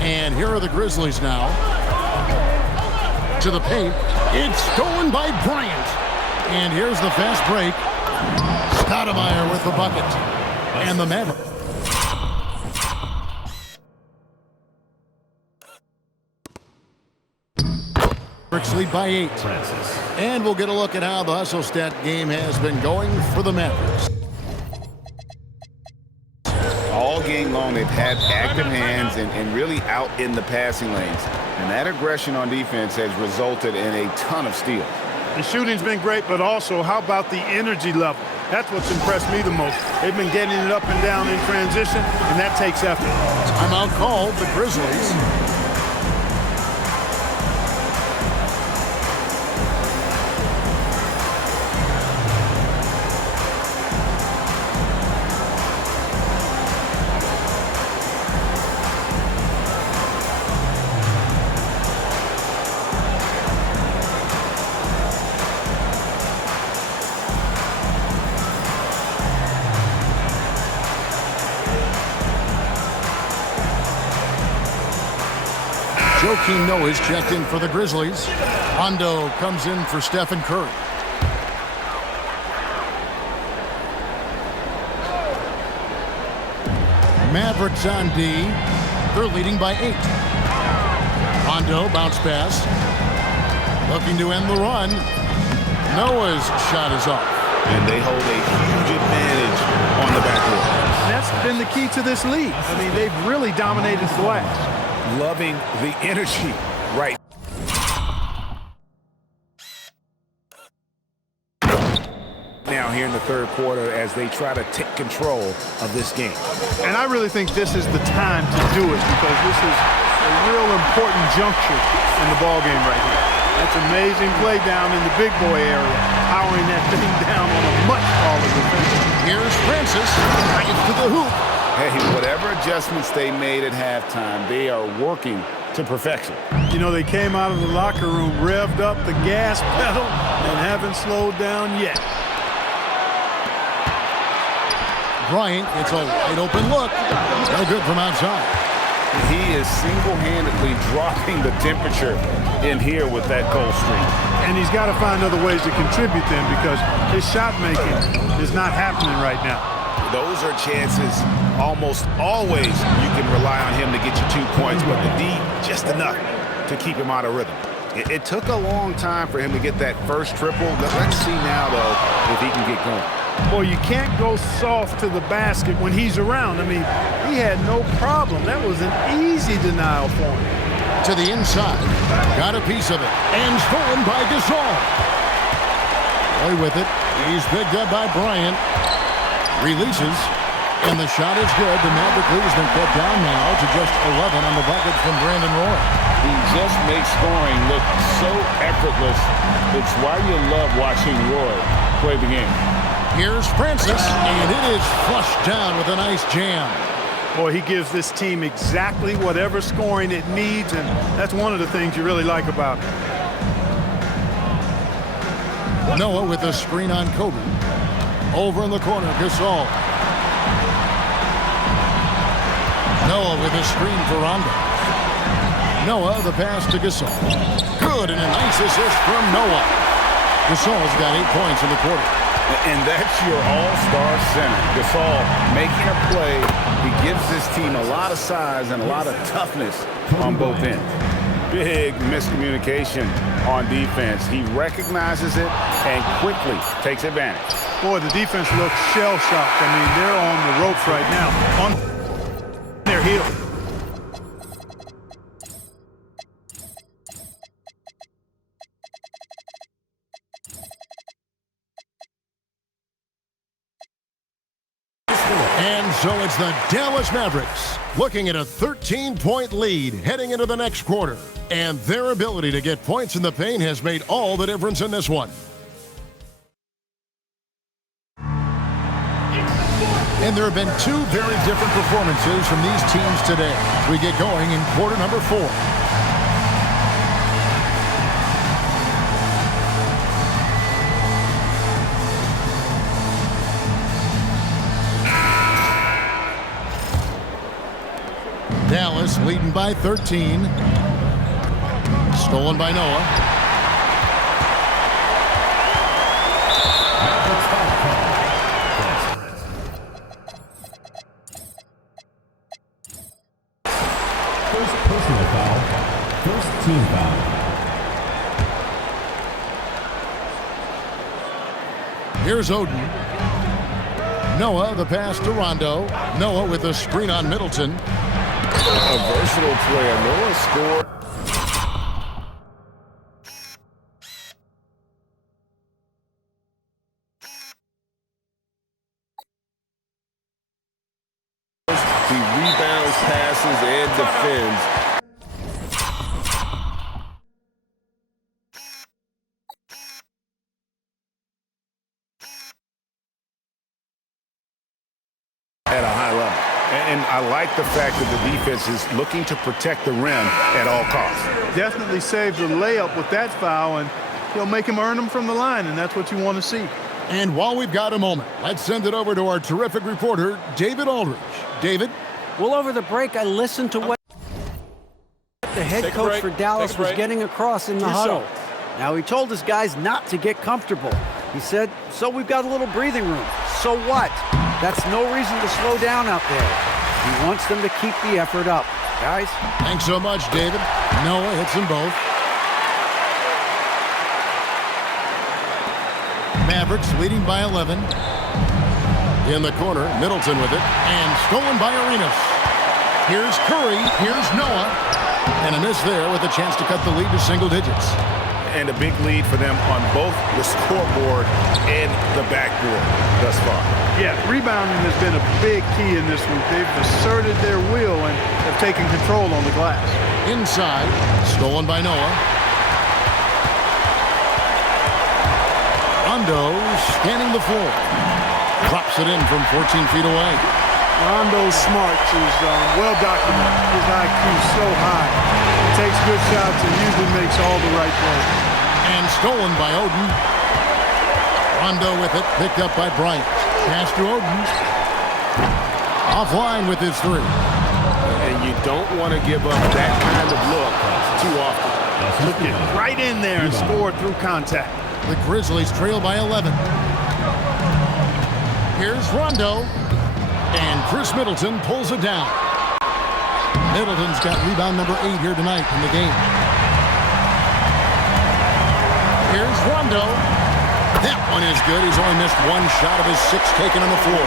And here are the Grizzlies now. To the paint. It's stolen by Bryant. And here's the fast break. Stoudemire with the bucket. And the Mavericks. Lead by 8. And we'll get a look at how the hustle stat game has been going for the Mavericks. All game long, they've had active hands and really out in the passing lanes. And that aggression on defense has resulted in a ton of steals. The shooting's been great, but also how about the energy level? That's what's impressed me the most. They've been getting it up and down in transition, and that takes effort. Timeout called, the Grizzlies. Joakim Noah is checked in for the Grizzlies. Hondo comes in for Stephen Curry. Mavericks on D. They're leading by 8. Hondo bounce pass. Looking to end the run. Noah's shot is off. And they hold a huge advantage on the backcourt. That's been the key to this league. I mean, they've really dominated glass. Loving the energy right now here in the third quarter as they try to take control of this game. And I really think this is the time to do it because this is a real important juncture in the ball game right here. That's amazing play down in the big boy area, powering that thing down on a much smaller defender. Here's Francis, right to the hoop. Hey, whatever adjustments they made at halftime, they are working to perfection. You know, they came out of the locker room, revved up the gas pedal, and haven't slowed down yet. Bryant, it's a wide open look. No good from outside. He is single-handedly dropping the temperature in here with that cold streak. And he's got to find other ways to contribute then, because his shot making is not happening right now. Those are chances almost always you can rely on him to get you 2 points, but the D, just enough to keep him out of rhythm. It took a long time for him to get that first triple. Let's see now, though, if he can get going. Boy, you can't go soft to the basket when he's around. I mean, he had no problem. That was an easy denial for him. To the inside. Got a piece of it. And stolen by Gasol. Play with it. He's picked up by Bryant. Releases. And the shot is good. The Maverick lead has been cut down now to just 11 on the bucket from Brandon Roy. He just makes scoring look so effortless. It's why you love watching Roy play the game. Here's Francis, and it is flushed down with a nice jam. Boy, he gives this team exactly whatever scoring it needs, and that's one of the things you really like about him. Noah with a screen on Kobe. Over in the corner, Gasol. Noah with a screen for Rondo. Noah, the pass to Gasol. Good, and a nice assist from Noah. Gasol's got 8 points in the quarter. And that's your all-star center. Gasol making a play. He gives this team a lot of size and a lot of toughness on both ends. Big miscommunication on defense. He recognizes it and quickly takes advantage. Boy, the defense looks shell-shocked. I mean, they're on the ropes right now, on their heels. And so it's the Dallas Mavericks looking at a 13-point lead heading into the next quarter. And their ability to get points in the paint has made all the difference in this one. And there have been two very different performances from these teams today as we get going in quarter number 4. Dallas leading by 13. Stolen by Noah. First personal foul. First team foul. Here's Oden. Noah, the pass to Rondo. Noah with a screen on Middleton. A versatile player. Noah scored. He rebounds, passes, and defends. At a high level. And I like the fact that the defense is looking to protect the rim at all costs. Definitely saved the layup with that foul, and he'll make him earn them from the line, and that's what you want to see. And while we've got a moment, let's send it over to our terrific reporter, David Aldridge. David? Well, over the break, I listened to what the head coach for Dallas was getting across in the huddle. Now, he told his guys not to get comfortable. He said, so we've got a little breathing room. So what? That's no reason to slow down out there. He wants them to keep the effort up. Guys? Thanks so much, David. Noah hits them both. Mavericks leading by 11. In the corner, Middleton with it. And stolen by Arenas. Here's Curry. Here's Noah. And a miss there with a chance to cut the lead to single digits. And a big lead for them on both the scoreboard and the backboard thus far. Yeah, rebounding has been a big key in this one. They've asserted their will and have taken control on the glass. Inside, stolen by Noah. Rondo scanning the floor. Drops it in from 14 feet away. Rondo's smarts is well documented. His IQ is so high. He takes good shots and usually makes all the right plays. And stolen by Oden. Rondo with it, picked up by Bryant. Pass to Oden. Offline with his three. And you don't want to give up that kind of look too often. Took it right in there and scored through contact. The Grizzlies trail by 11. Here's Rondo. And Chris Middleton pulls it down. Middleton's got rebound number 8 here tonight in the game. Here's Rondo. That one is good. He's only missed one shot of his 6 taken on the floor.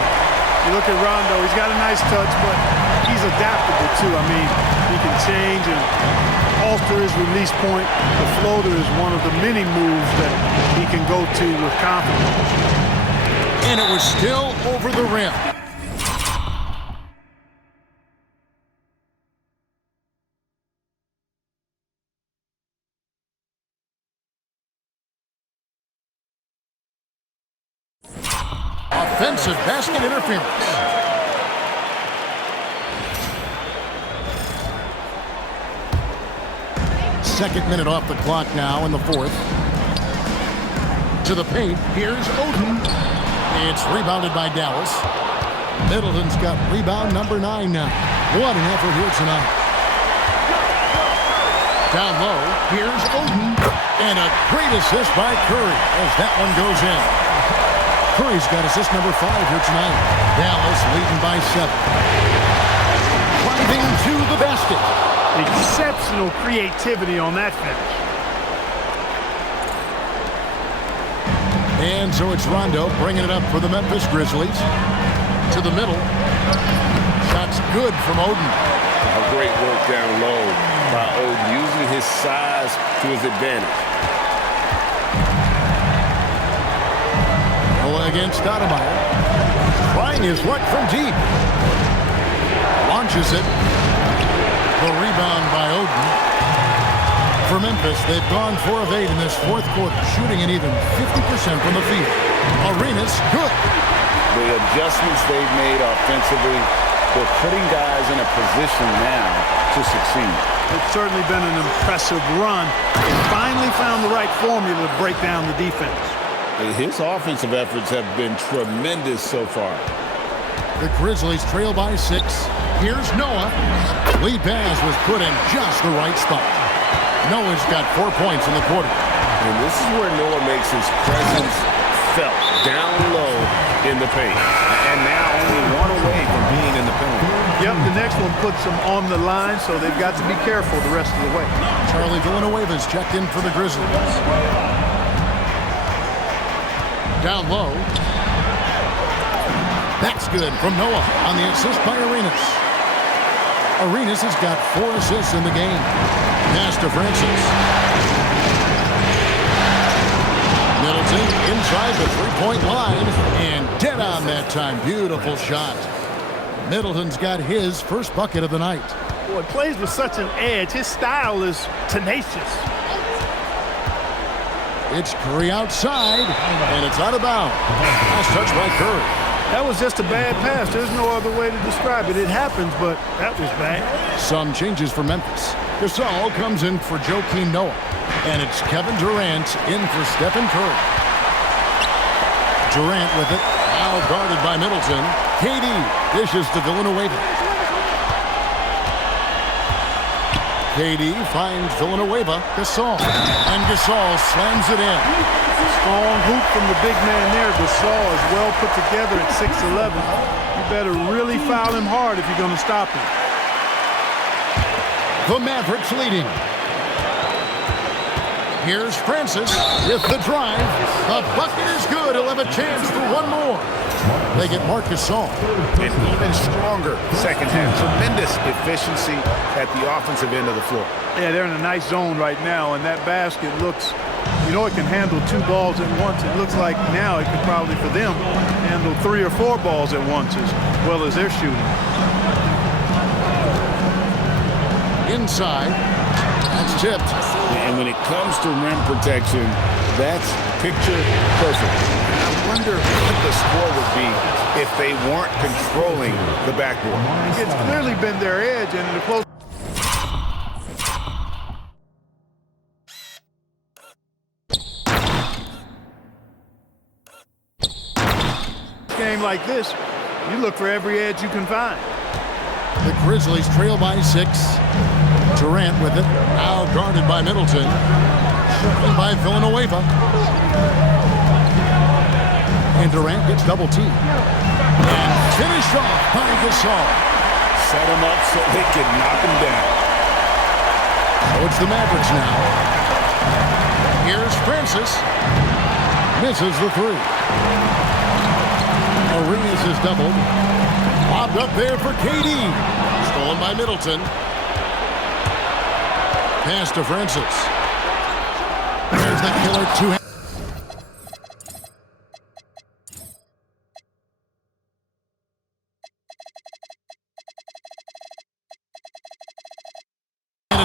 You look at Rondo, he's got a nice touch, but he's adaptable too. I mean, he can change and alter his release point. The floater is one of the many moves that he can go to with confidence. And it was still over the rim. Offensive basket interference. Second minute off the clock now in the fourth. To the paint, here's Oden. It's rebounded by Dallas. Middleton's got rebound number 9 now. What an effort here tonight. Down low, here's Oden. And a great assist by Curry as that one goes in. Curry's got assist number 5 here tonight. Dallas leading by 7. Driving to the basket. Exceptional creativity on that finish. And so it's Rondo bringing it up for the Memphis Grizzlies. To the middle. Shot's good from Oden. A great work down low by Oden, using his size to his advantage. Against Stoudemire. Trying his luck from deep. Launches it. The rebound by Oden. For Memphis, they've gone 4 of 8 in this fourth quarter, shooting an even 50% from the field. Arenas, good. The adjustments they've made offensively, they're putting guys in a position now to succeed. It's certainly been an impressive run. He finally found the right formula to break down the defense. His offensive efforts have been tremendous so far. The Grizzlies trail by 6. Here's Noah. Lead pass was put in just the right spot. Noah's got 4 points in the quarter. And this is where Noah makes his presence felt, down low in the paint. And now only 1 away from being in the penalty. Yep, the next one puts them on the line, so they've got to be careful the rest of the way. Charlie Villanueva's checked in for the Grizzlies. Down low. That's good from Noah on the assist by Arenas. Arenas has got 4 assists in the game. Pass to Francis. Middleton inside the three-point line and dead on that time. Beautiful shot. Middleton's got his first bucket of the night. Boy, plays with such an edge. His style is tenacious. It's Curry outside, and it's out of bounds. Nice touch by Curry. That was just a bad pass. There's no other way to describe it. It happens, but that was bad. Some changes for Memphis. Gasol comes in for Joakim Noah, and it's Kevin Durant in for Stephen Curry. Durant with it, now guarded by Middleton. KD dishes to Villanueva. KD finds Villanueva, Gasol, and Gasol slams it in. Strong hoop from the big man there. Gasol is well put together at 6'11". You better really foul him hard if you're going to stop him. The Mavericks leading. Here's Francis with the drive. The bucket is good. He'll have a chance for one more. They get Marc Gasol. An even stronger second half. Tremendous efficiency at the offensive end of the floor. Yeah, they're in a nice zone right now, and that basket looks, you know, it can handle 2 balls at once. It looks like now it could probably, for them, handle 3 or 4 balls at once as well as they're shooting. Inside. That's tipped. And when it comes to rim protection, That's picture perfect. I wonder what the score would be if they weren't controlling the backboard. It's clearly been their edge, and in a close game like this, you look for every edge you can find. The Grizzlies trail by 6. Durant with it. Now guarded by Middleton. And by Villanueva. And Durant gets double teamed. And finished off by Gasol. Set him up so they can knock him down. So it's the Mavericks now. Here's Francis. Misses the 3. Arias is doubled. Lobbed up there for KD. Stolen by Middleton. Pass to Francis. There's the killer two-hand.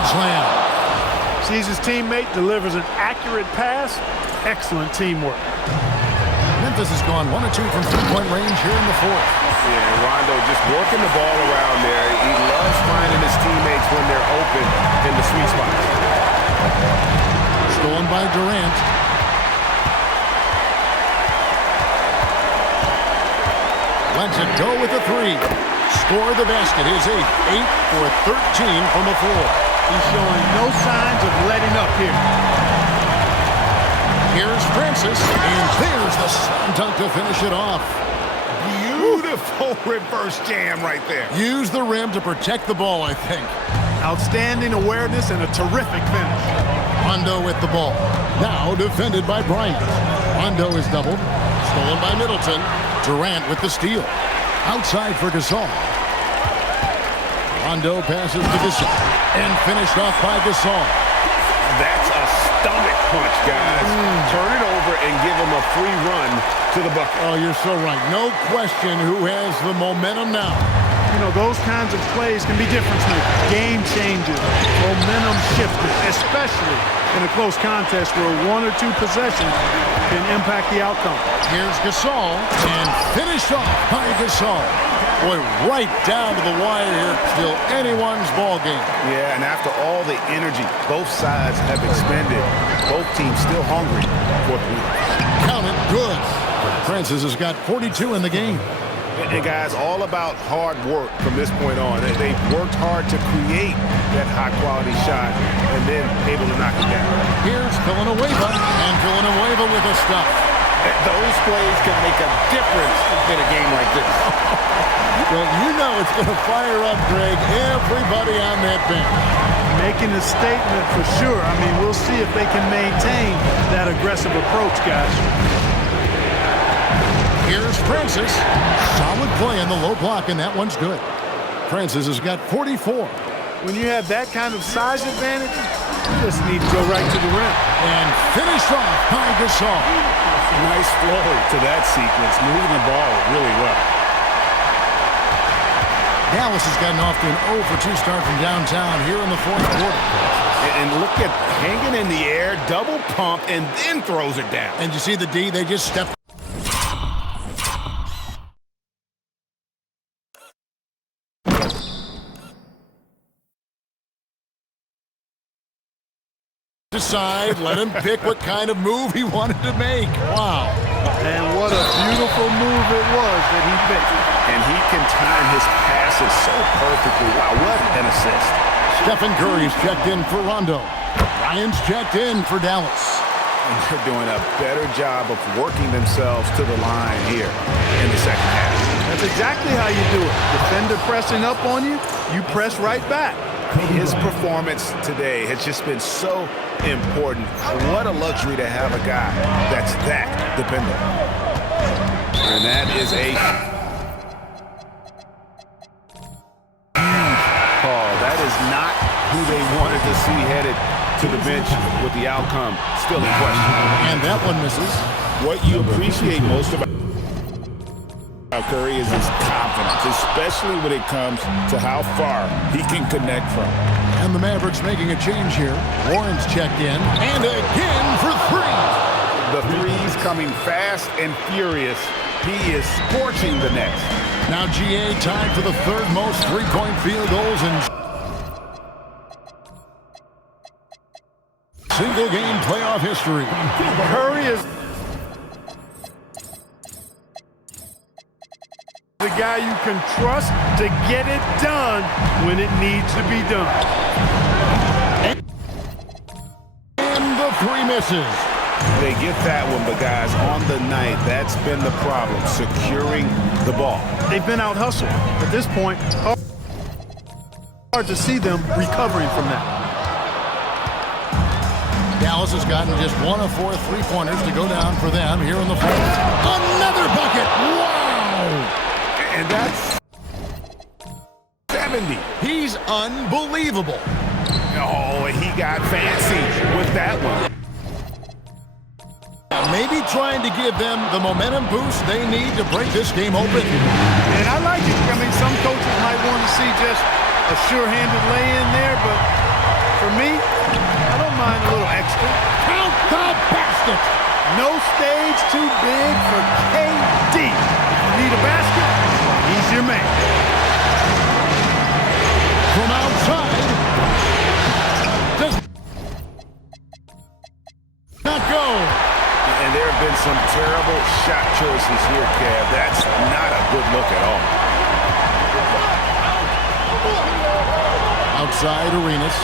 Slam. Sees his teammate, delivers an accurate pass. Excellent teamwork. Memphis has gone 1 of 2 from three-point range here in the 4th. Yeah, Rondo just working the ball around there. He loves finding his teammates when they're open in the sweet spots. Stolen by Durant. Lets it go with the 3. Score the basket. His 8th. 8 for 13 from the floor. He's showing no signs of letting up here. Here's Francis, and there's the slam dunk to finish it off. Beautiful reverse jam right there. Use the rim to protect the ball, I think. Outstanding awareness and a terrific finish. Rondo with the ball. Now defended by Bryant. Rondo is doubled. Stolen by Middleton. Durant with the steal. Outside for Gasol. Rondo passes to Gasol. And finished off by Gasol. That's a stomach punch, guys. Turn it over and give him a free run to the bucket. Oh, you're so right. No question who has the momentum now. You know, those kinds of plays can be difference makers, game changers, momentum shifters, especially in a close contest where 1 or 2 possessions can impact the outcome. Here's Gasol, and finished off by Gasol. Boy, right down to the wire here. Still anyone's ball game. Yeah, and after all the energy both sides have expended, both teams still hungry for the win. Count it, good. Francis has got 42 in the game. And guys, all about hard work from this point on. They've worked hard to create that high-quality shot and then able to knock it down. Here's Villanueva, and Villanueva with a stuff. Those plays can make a difference in a game like this. Well, you know it's going to fire up, Greg, everybody on that bench. Making a statement for sure. I mean, we'll see if they can maintain that aggressive approach, guys. Here's Francis. Solid play in the low block, and that one's good. Francis has got 44. When you have that kind of size advantage, you just need to go right to the rim. And finished off by Gasol. Nice flow to that sequence, moving the ball really well. Dallas has gotten off to an 0 for 2 start from downtown here in the 4th quarter. And look at hanging in the air, double pump, and then throws it down. And you see the D, they just stepped. Decide, let him pick what kind of move he wanted to make. Wow. And what a beautiful move it was that he picked. And he can time his passes so perfectly. Wow, what an assist. Stephen Curry's checked in for Rondo. Bryant's checked in for Dallas. And they're doing a better job of working themselves to the line here in the second half. That's exactly how you do it. Defender pressing up on you, you press right back. His performance today has just been so important. What a luxury to have a guy that's that dependable. And that is a call. That is not who they wanted to see headed to the bench with the outcome still in question. And that one misses. What you appreciate most about Curry is his confidence, especially when it comes to how far he can connect from. And the Mavericks making a change here. Warren's checked in, and again for 3. The threes coming fast and furious. He is scorching the nets. Now GA tied for the third most three-point field goals in single-game playoff history. Curry is the guy you can trust to get it done when it needs to be done. And the three misses. They get that one, but guys, on the night, that's been the problem, securing the ball. They've been out-hustled. At this point, hard to see them recovering from that. Dallas has gotten just 1 of 4 three-pointers to go down for them here in the fourth. Another bucket! Wow! And that's 70. He's unbelievable. Oh, he got fancy with that one. Maybe trying to give them the momentum boost they need to break this game open. And I like it. I mean, some coaches might want to see just a sure-handed lay-in there, but for me, I don't mind a little extra. Count the basket! No stage too big for KD. If you need a basket, he's your man. From outside, does not go. And there have been some terrible shot choices here, Kev. That's not a good look at all. Outside Arenas.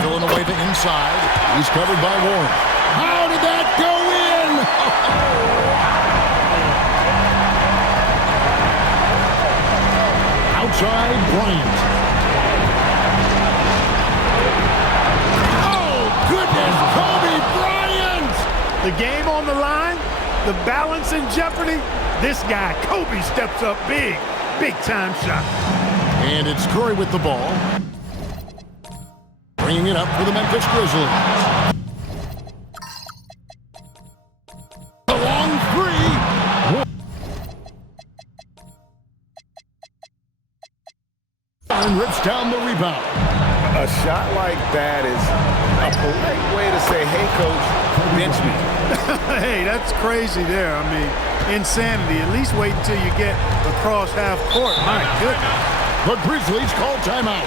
Filling away the inside. He's covered by Warren. How did that go in? Outside Bryant. Oh, goodness, Kobe Bryant! The game on the line, the balance in jeopardy. This guy, Kobe, steps up big. Big-time shot. And it's Curry with the ball. Bringing it up for the Memphis Grizzlies. A long three. And rips down the rebound. A shot like that is a polite way to say, hey, coach, bench me. Hey, that's crazy there. I mean, insanity. At least wait until you get across half court. My goodness. The Grizzlies call timeout.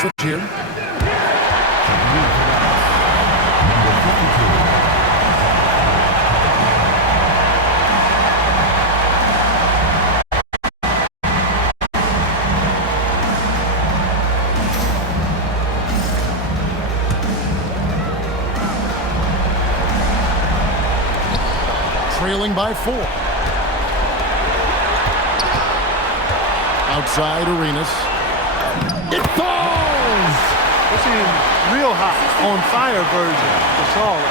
Switch here. Trailing by 4. Outside Arenas. It falls! This is real hot, on fire version. It's all.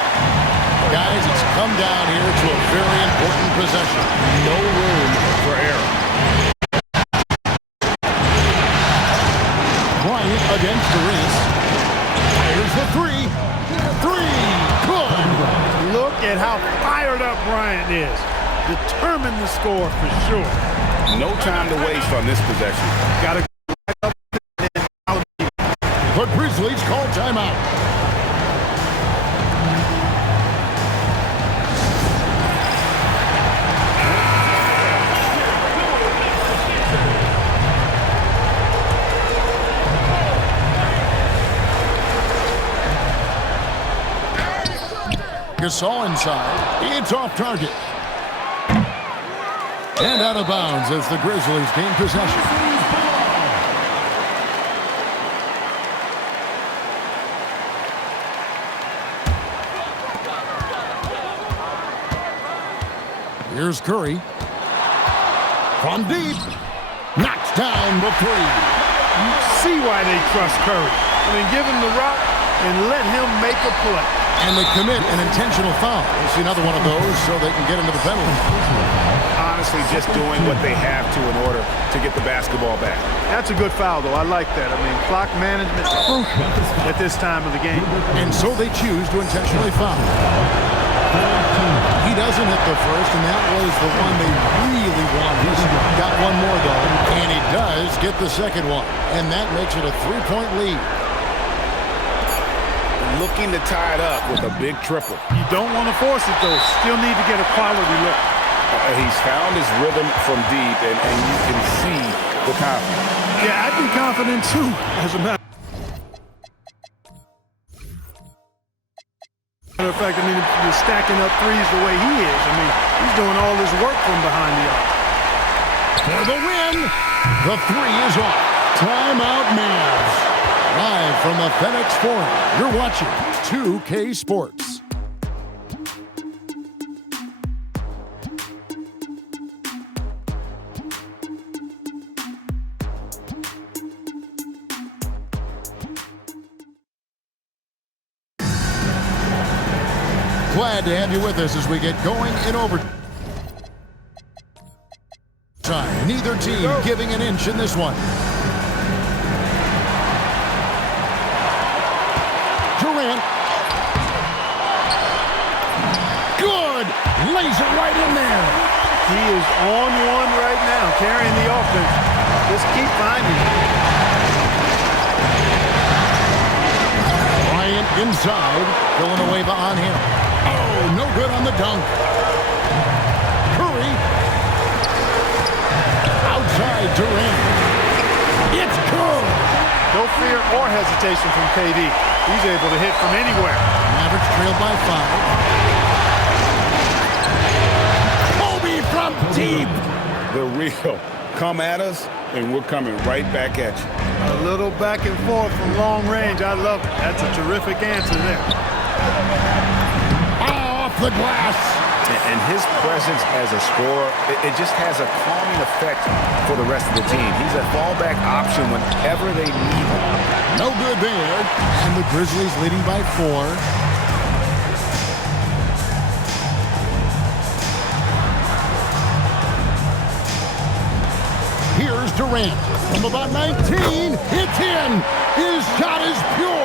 Guys, it's come down here to a very important possession. No room for error. Bryant against Arenas. Here's the three. Three. Good. Look at how fired up Bryant is. Determined to score for sure. No time to waste on this possession. Got to. The Grizzlies call timeout. Gasol inside. It's off target. And out of bounds as the Grizzlies gain possession. Here's Curry. From deep. Knocks down the three. You see why they trust Curry. I mean, give him the rock and let him make a play. And they commit an intentional foul. We'll see another one of those so they can get into the penalty. Honestly, just doing what they have to in order to get the basketball back. That's a good foul, though. I like that. I mean, clock management at this time of the game. And so they choose to intentionally foul. He doesn't hit the first, and that was the one they really wanted. He's got one more, though, and he does get the second one. And that makes it a 3-point lead. Looking to tie it up with a big triple. You don't want to force it, though. Still need to get a quality look. He's found his rhythm from deep, and you can see the confidence. Yeah, I'd be confident, too, as a matter of fact. I mean, if you're stacking up threes the way he is, I mean, he's doing all his work from behind the arc. For the win, the three is off. Timeout, Mavs. Live from the FedEx Forum, you're watching 2K Sports. Glad to have you with us as we get going in overtime. Neither team giving an inch in this one. Bryant. Good. Lays it right in there. He is on one right now, carrying the offense. Just keep finding it. Bryant inside. Villanueva on him. Oh, no good on the dunk. Curry. Outside Durant. It's good. No fear or hesitation from KD. He's able to hit from anywhere. Mavericks trailed by 5. Kobe from deep. The real. Come at us, and we're coming right back at you. A little back and forth from long range. I love it. That's a terrific answer there. Off the glass. And his presence as a scorer, it just has a calming effect for the rest of the team. He's a fallback option whenever they need him. No good there. And the Grizzlies leading by 4. Here's Durant from about 19. It's in. His shot is pure.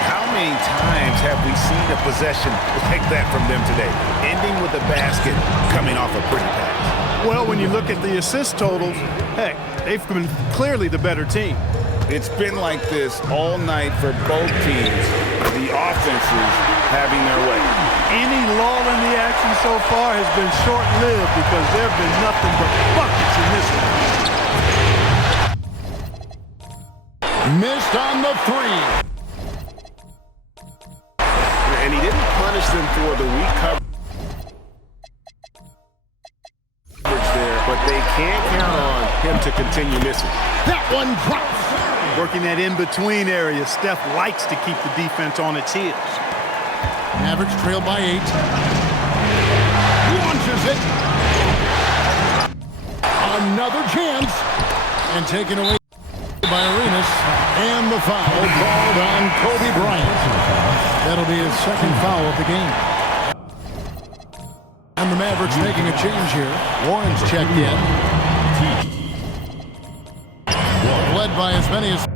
How many times have we seen a possession like that from them today? Ending with a basket, coming off a pretty pass. Well, when you look at the assist totals, heck, they've been clearly the better team. It's been like this all night for both teams. The offenses having their way. Any lull in the action so far has been short-lived because there have been nothing but buckets in this one. Missed on the 3. And he didn't punish them for the weak coverage there, but they can't count on him to continue missing. That one drops. Working that in-between area, Steph likes to keep the defense on its heels. Mavericks trail by 8. Launches it. Another chance. And taken away by Arenas. And the foul called on Kobe Bryant. That'll be his second foul of the game. And the Mavericks making a change here. Warren's checked in. Led by as many as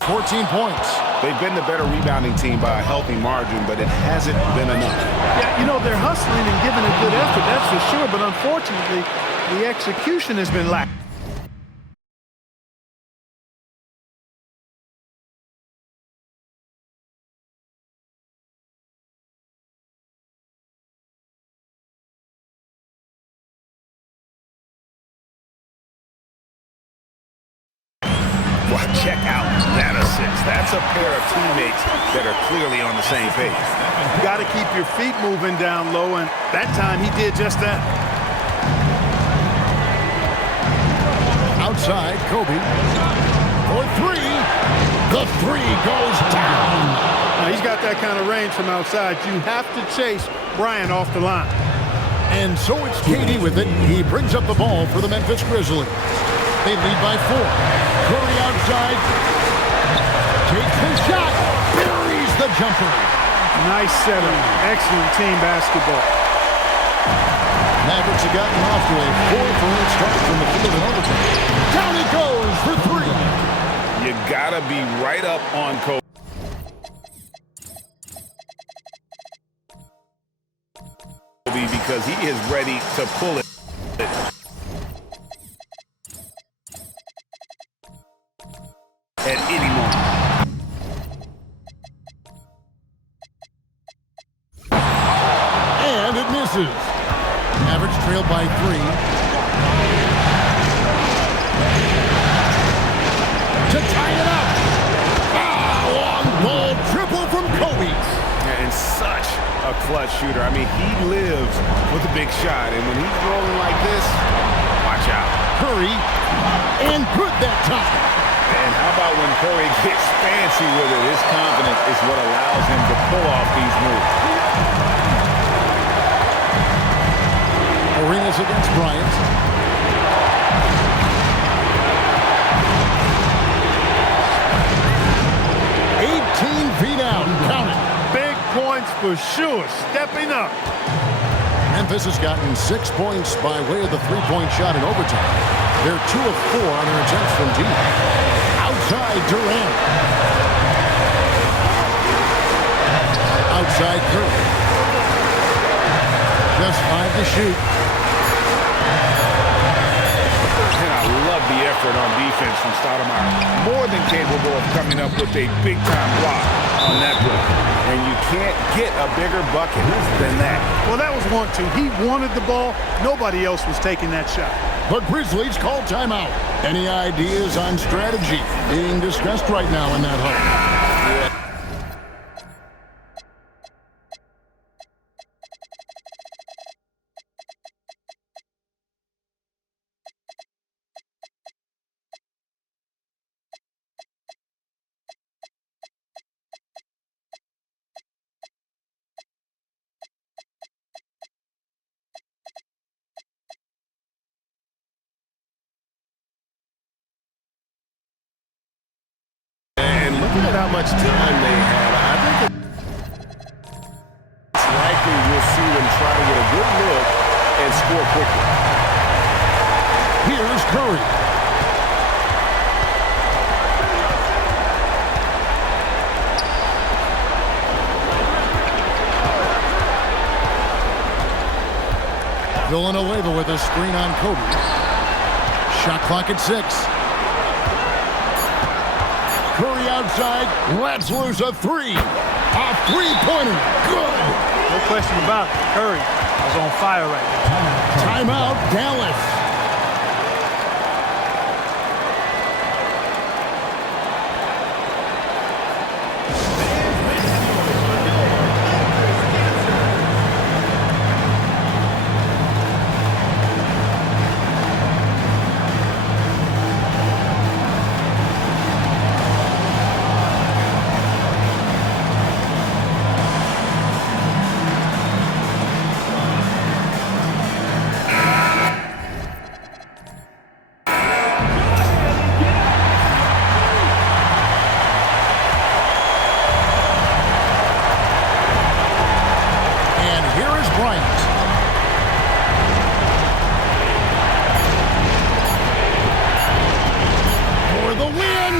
14 points. They've been the better rebounding team by a healthy margin, but it hasn't been enough. Yeah, you know, they're hustling and giving a good effort, that's for sure, but unfortunately, the execution has been lacking. Check out that assist. That's a pair of teammates that are clearly on the same page. You got to keep your feet moving down low, and that time he did just that. Outside, Kobe. For 3. The 3 goes down. He's got that kind of range from outside. You have to chase Bryant off the line. And so it's KD with it. He brings up the ball for the Memphis Grizzlies. They lead by 4. Curry outside. Takes the shot. Buries the jumper. Nice setup. Excellent team basketball. Mavericks have gotten off to a 4-for-8 start from the field in overtime. Down he goes for 3. You gotta be right up on Kobe. Because he is ready to pull it. At any moment. And it misses. Mavericks trailed by 3. To tie it up. Long ball triple from Kobe. And such a clutch shooter. I mean, he lives with a big shot. And when he's rolling like this, watch out. Curry. And good that time. And how about when Curry gets fancy with it? His confidence is what allows him to pull off these moves. Arenas against Bryant. Feet out. Count it. Big points for sure. Stepping up. Memphis has gotten 6 points by way of the three-point shot in overtime. They're 2 of 4 on their attempts from deep. Outside Durant. Outside Curry. Just 5 to shoot. And I love the effort on defense from Stoudemire. More than capable of coming up with a big-time block on that play. And you can't get a bigger bucket than that. Well, that was 1-2. He wanted the ball. Nobody else was taking that shot. The Grizzlies call timeout. Any ideas on strategy being discussed right now in that home? Look at how much time they had. I think it's likely we'll see them try to get a good look and score quickly. Here's Curry. Villanueva with a screen on Kobe. Shot clock at 6. Curry outside, lets loose a 3. A three-pointer, good. No question about it. Curry is on fire right now. Timeout, Dallas. Bryant. For the win!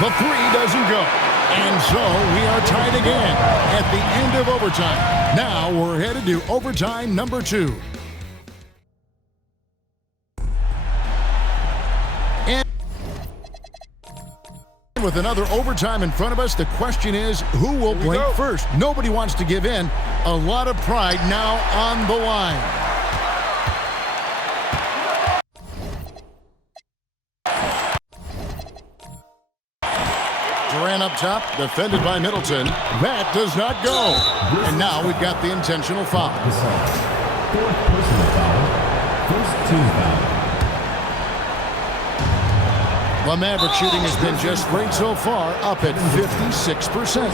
The 3 doesn't go. And so we are tied again at the end of overtime. Now we're headed to overtime number 2. And with another overtime in front of us, the question is, who will blink first? Nobody wants to give in. A lot of pride now on the line. Durant up top, defended by Middleton. That does not go. And now we've got the intentional foul. 4th personal foul. 1st team foul. The Maverick shooting has been just great so far, up at 56%. Personal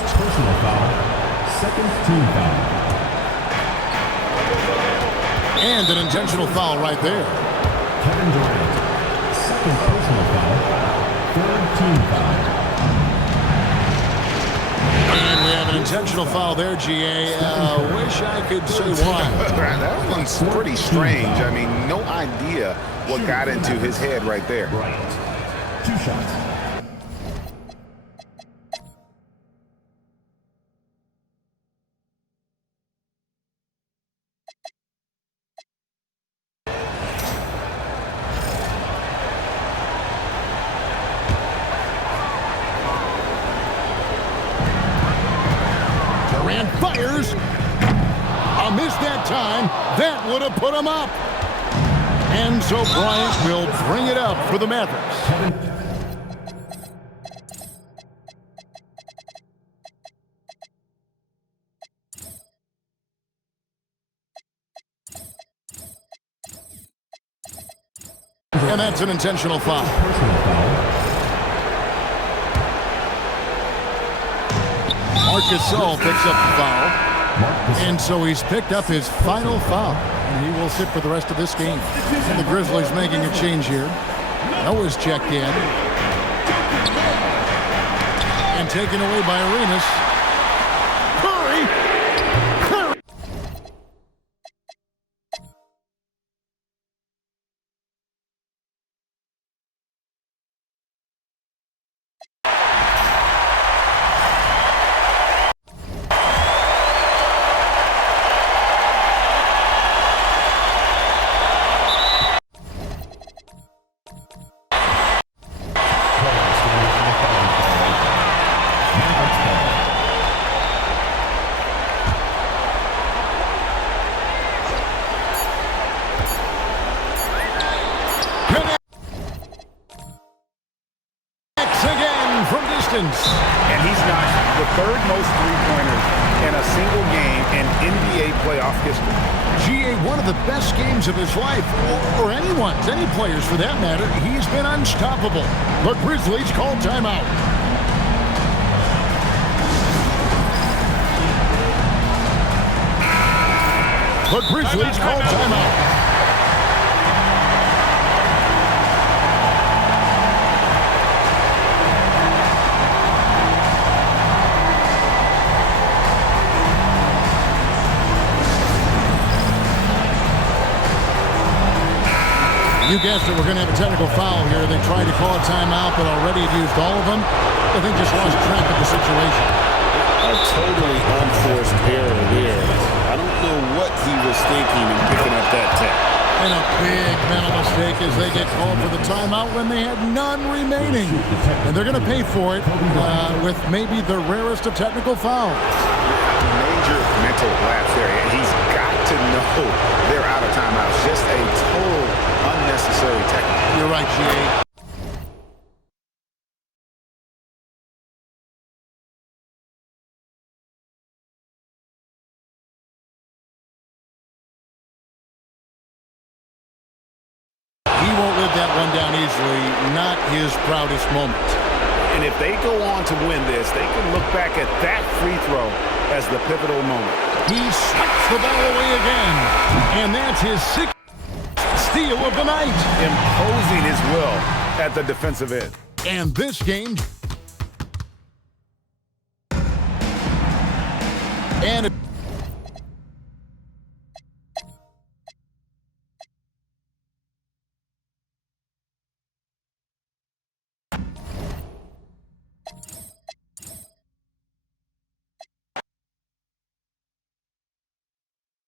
foul. Second team foul. And an intentional foul right there. Kevin Bryant. Second personal foul. Third team foul. And we have an intentional foul there, GA. Wish I could say why. That one's pretty strange. I mean, no idea what got into his head right there. Bryant. 2 shots. Bryant fires. A miss that time. That would have put him up. And so Bryant will bring it up for the Mavericks. And that's an intentional foul. Personal foul. Marcus Gasol picks up the foul. And so he's picked up his final foul. And he will sit for the rest of this game. And the Grizzlies making a change here. Noah's checked in. And taken away by Arenas. Curry. And he's knocked the third most three-pointers in a single game in NBA playoff history. GA, one of the best games of his life, or anyone's, any players for that matter. He's been unstoppable. The Grizzlies call timeout. The Grizzlies call timeout. You guessed it, we're going to have a technical foul here. They tried to call a timeout, but already had used all of them. I think just lost track of the situation. A totally unforced error there. I don't know what he was thinking in picking up that tech. And a big mental mistake as they get called for the timeout when they had none remaining. And they're going to pay for it with maybe the rarest of technical fouls. Major mental lapse there. He's got to know they're out of timeouts. Just a total unnecessary technical. You're right, GA. He won't live that one down easily. Not his proudest moment. And if they go on to win this, they can look back at that free throw as the pivotal moment. He swipes the ball away again. And that's his sixth steal of the night. Imposing his will at the defensive end. And this game. And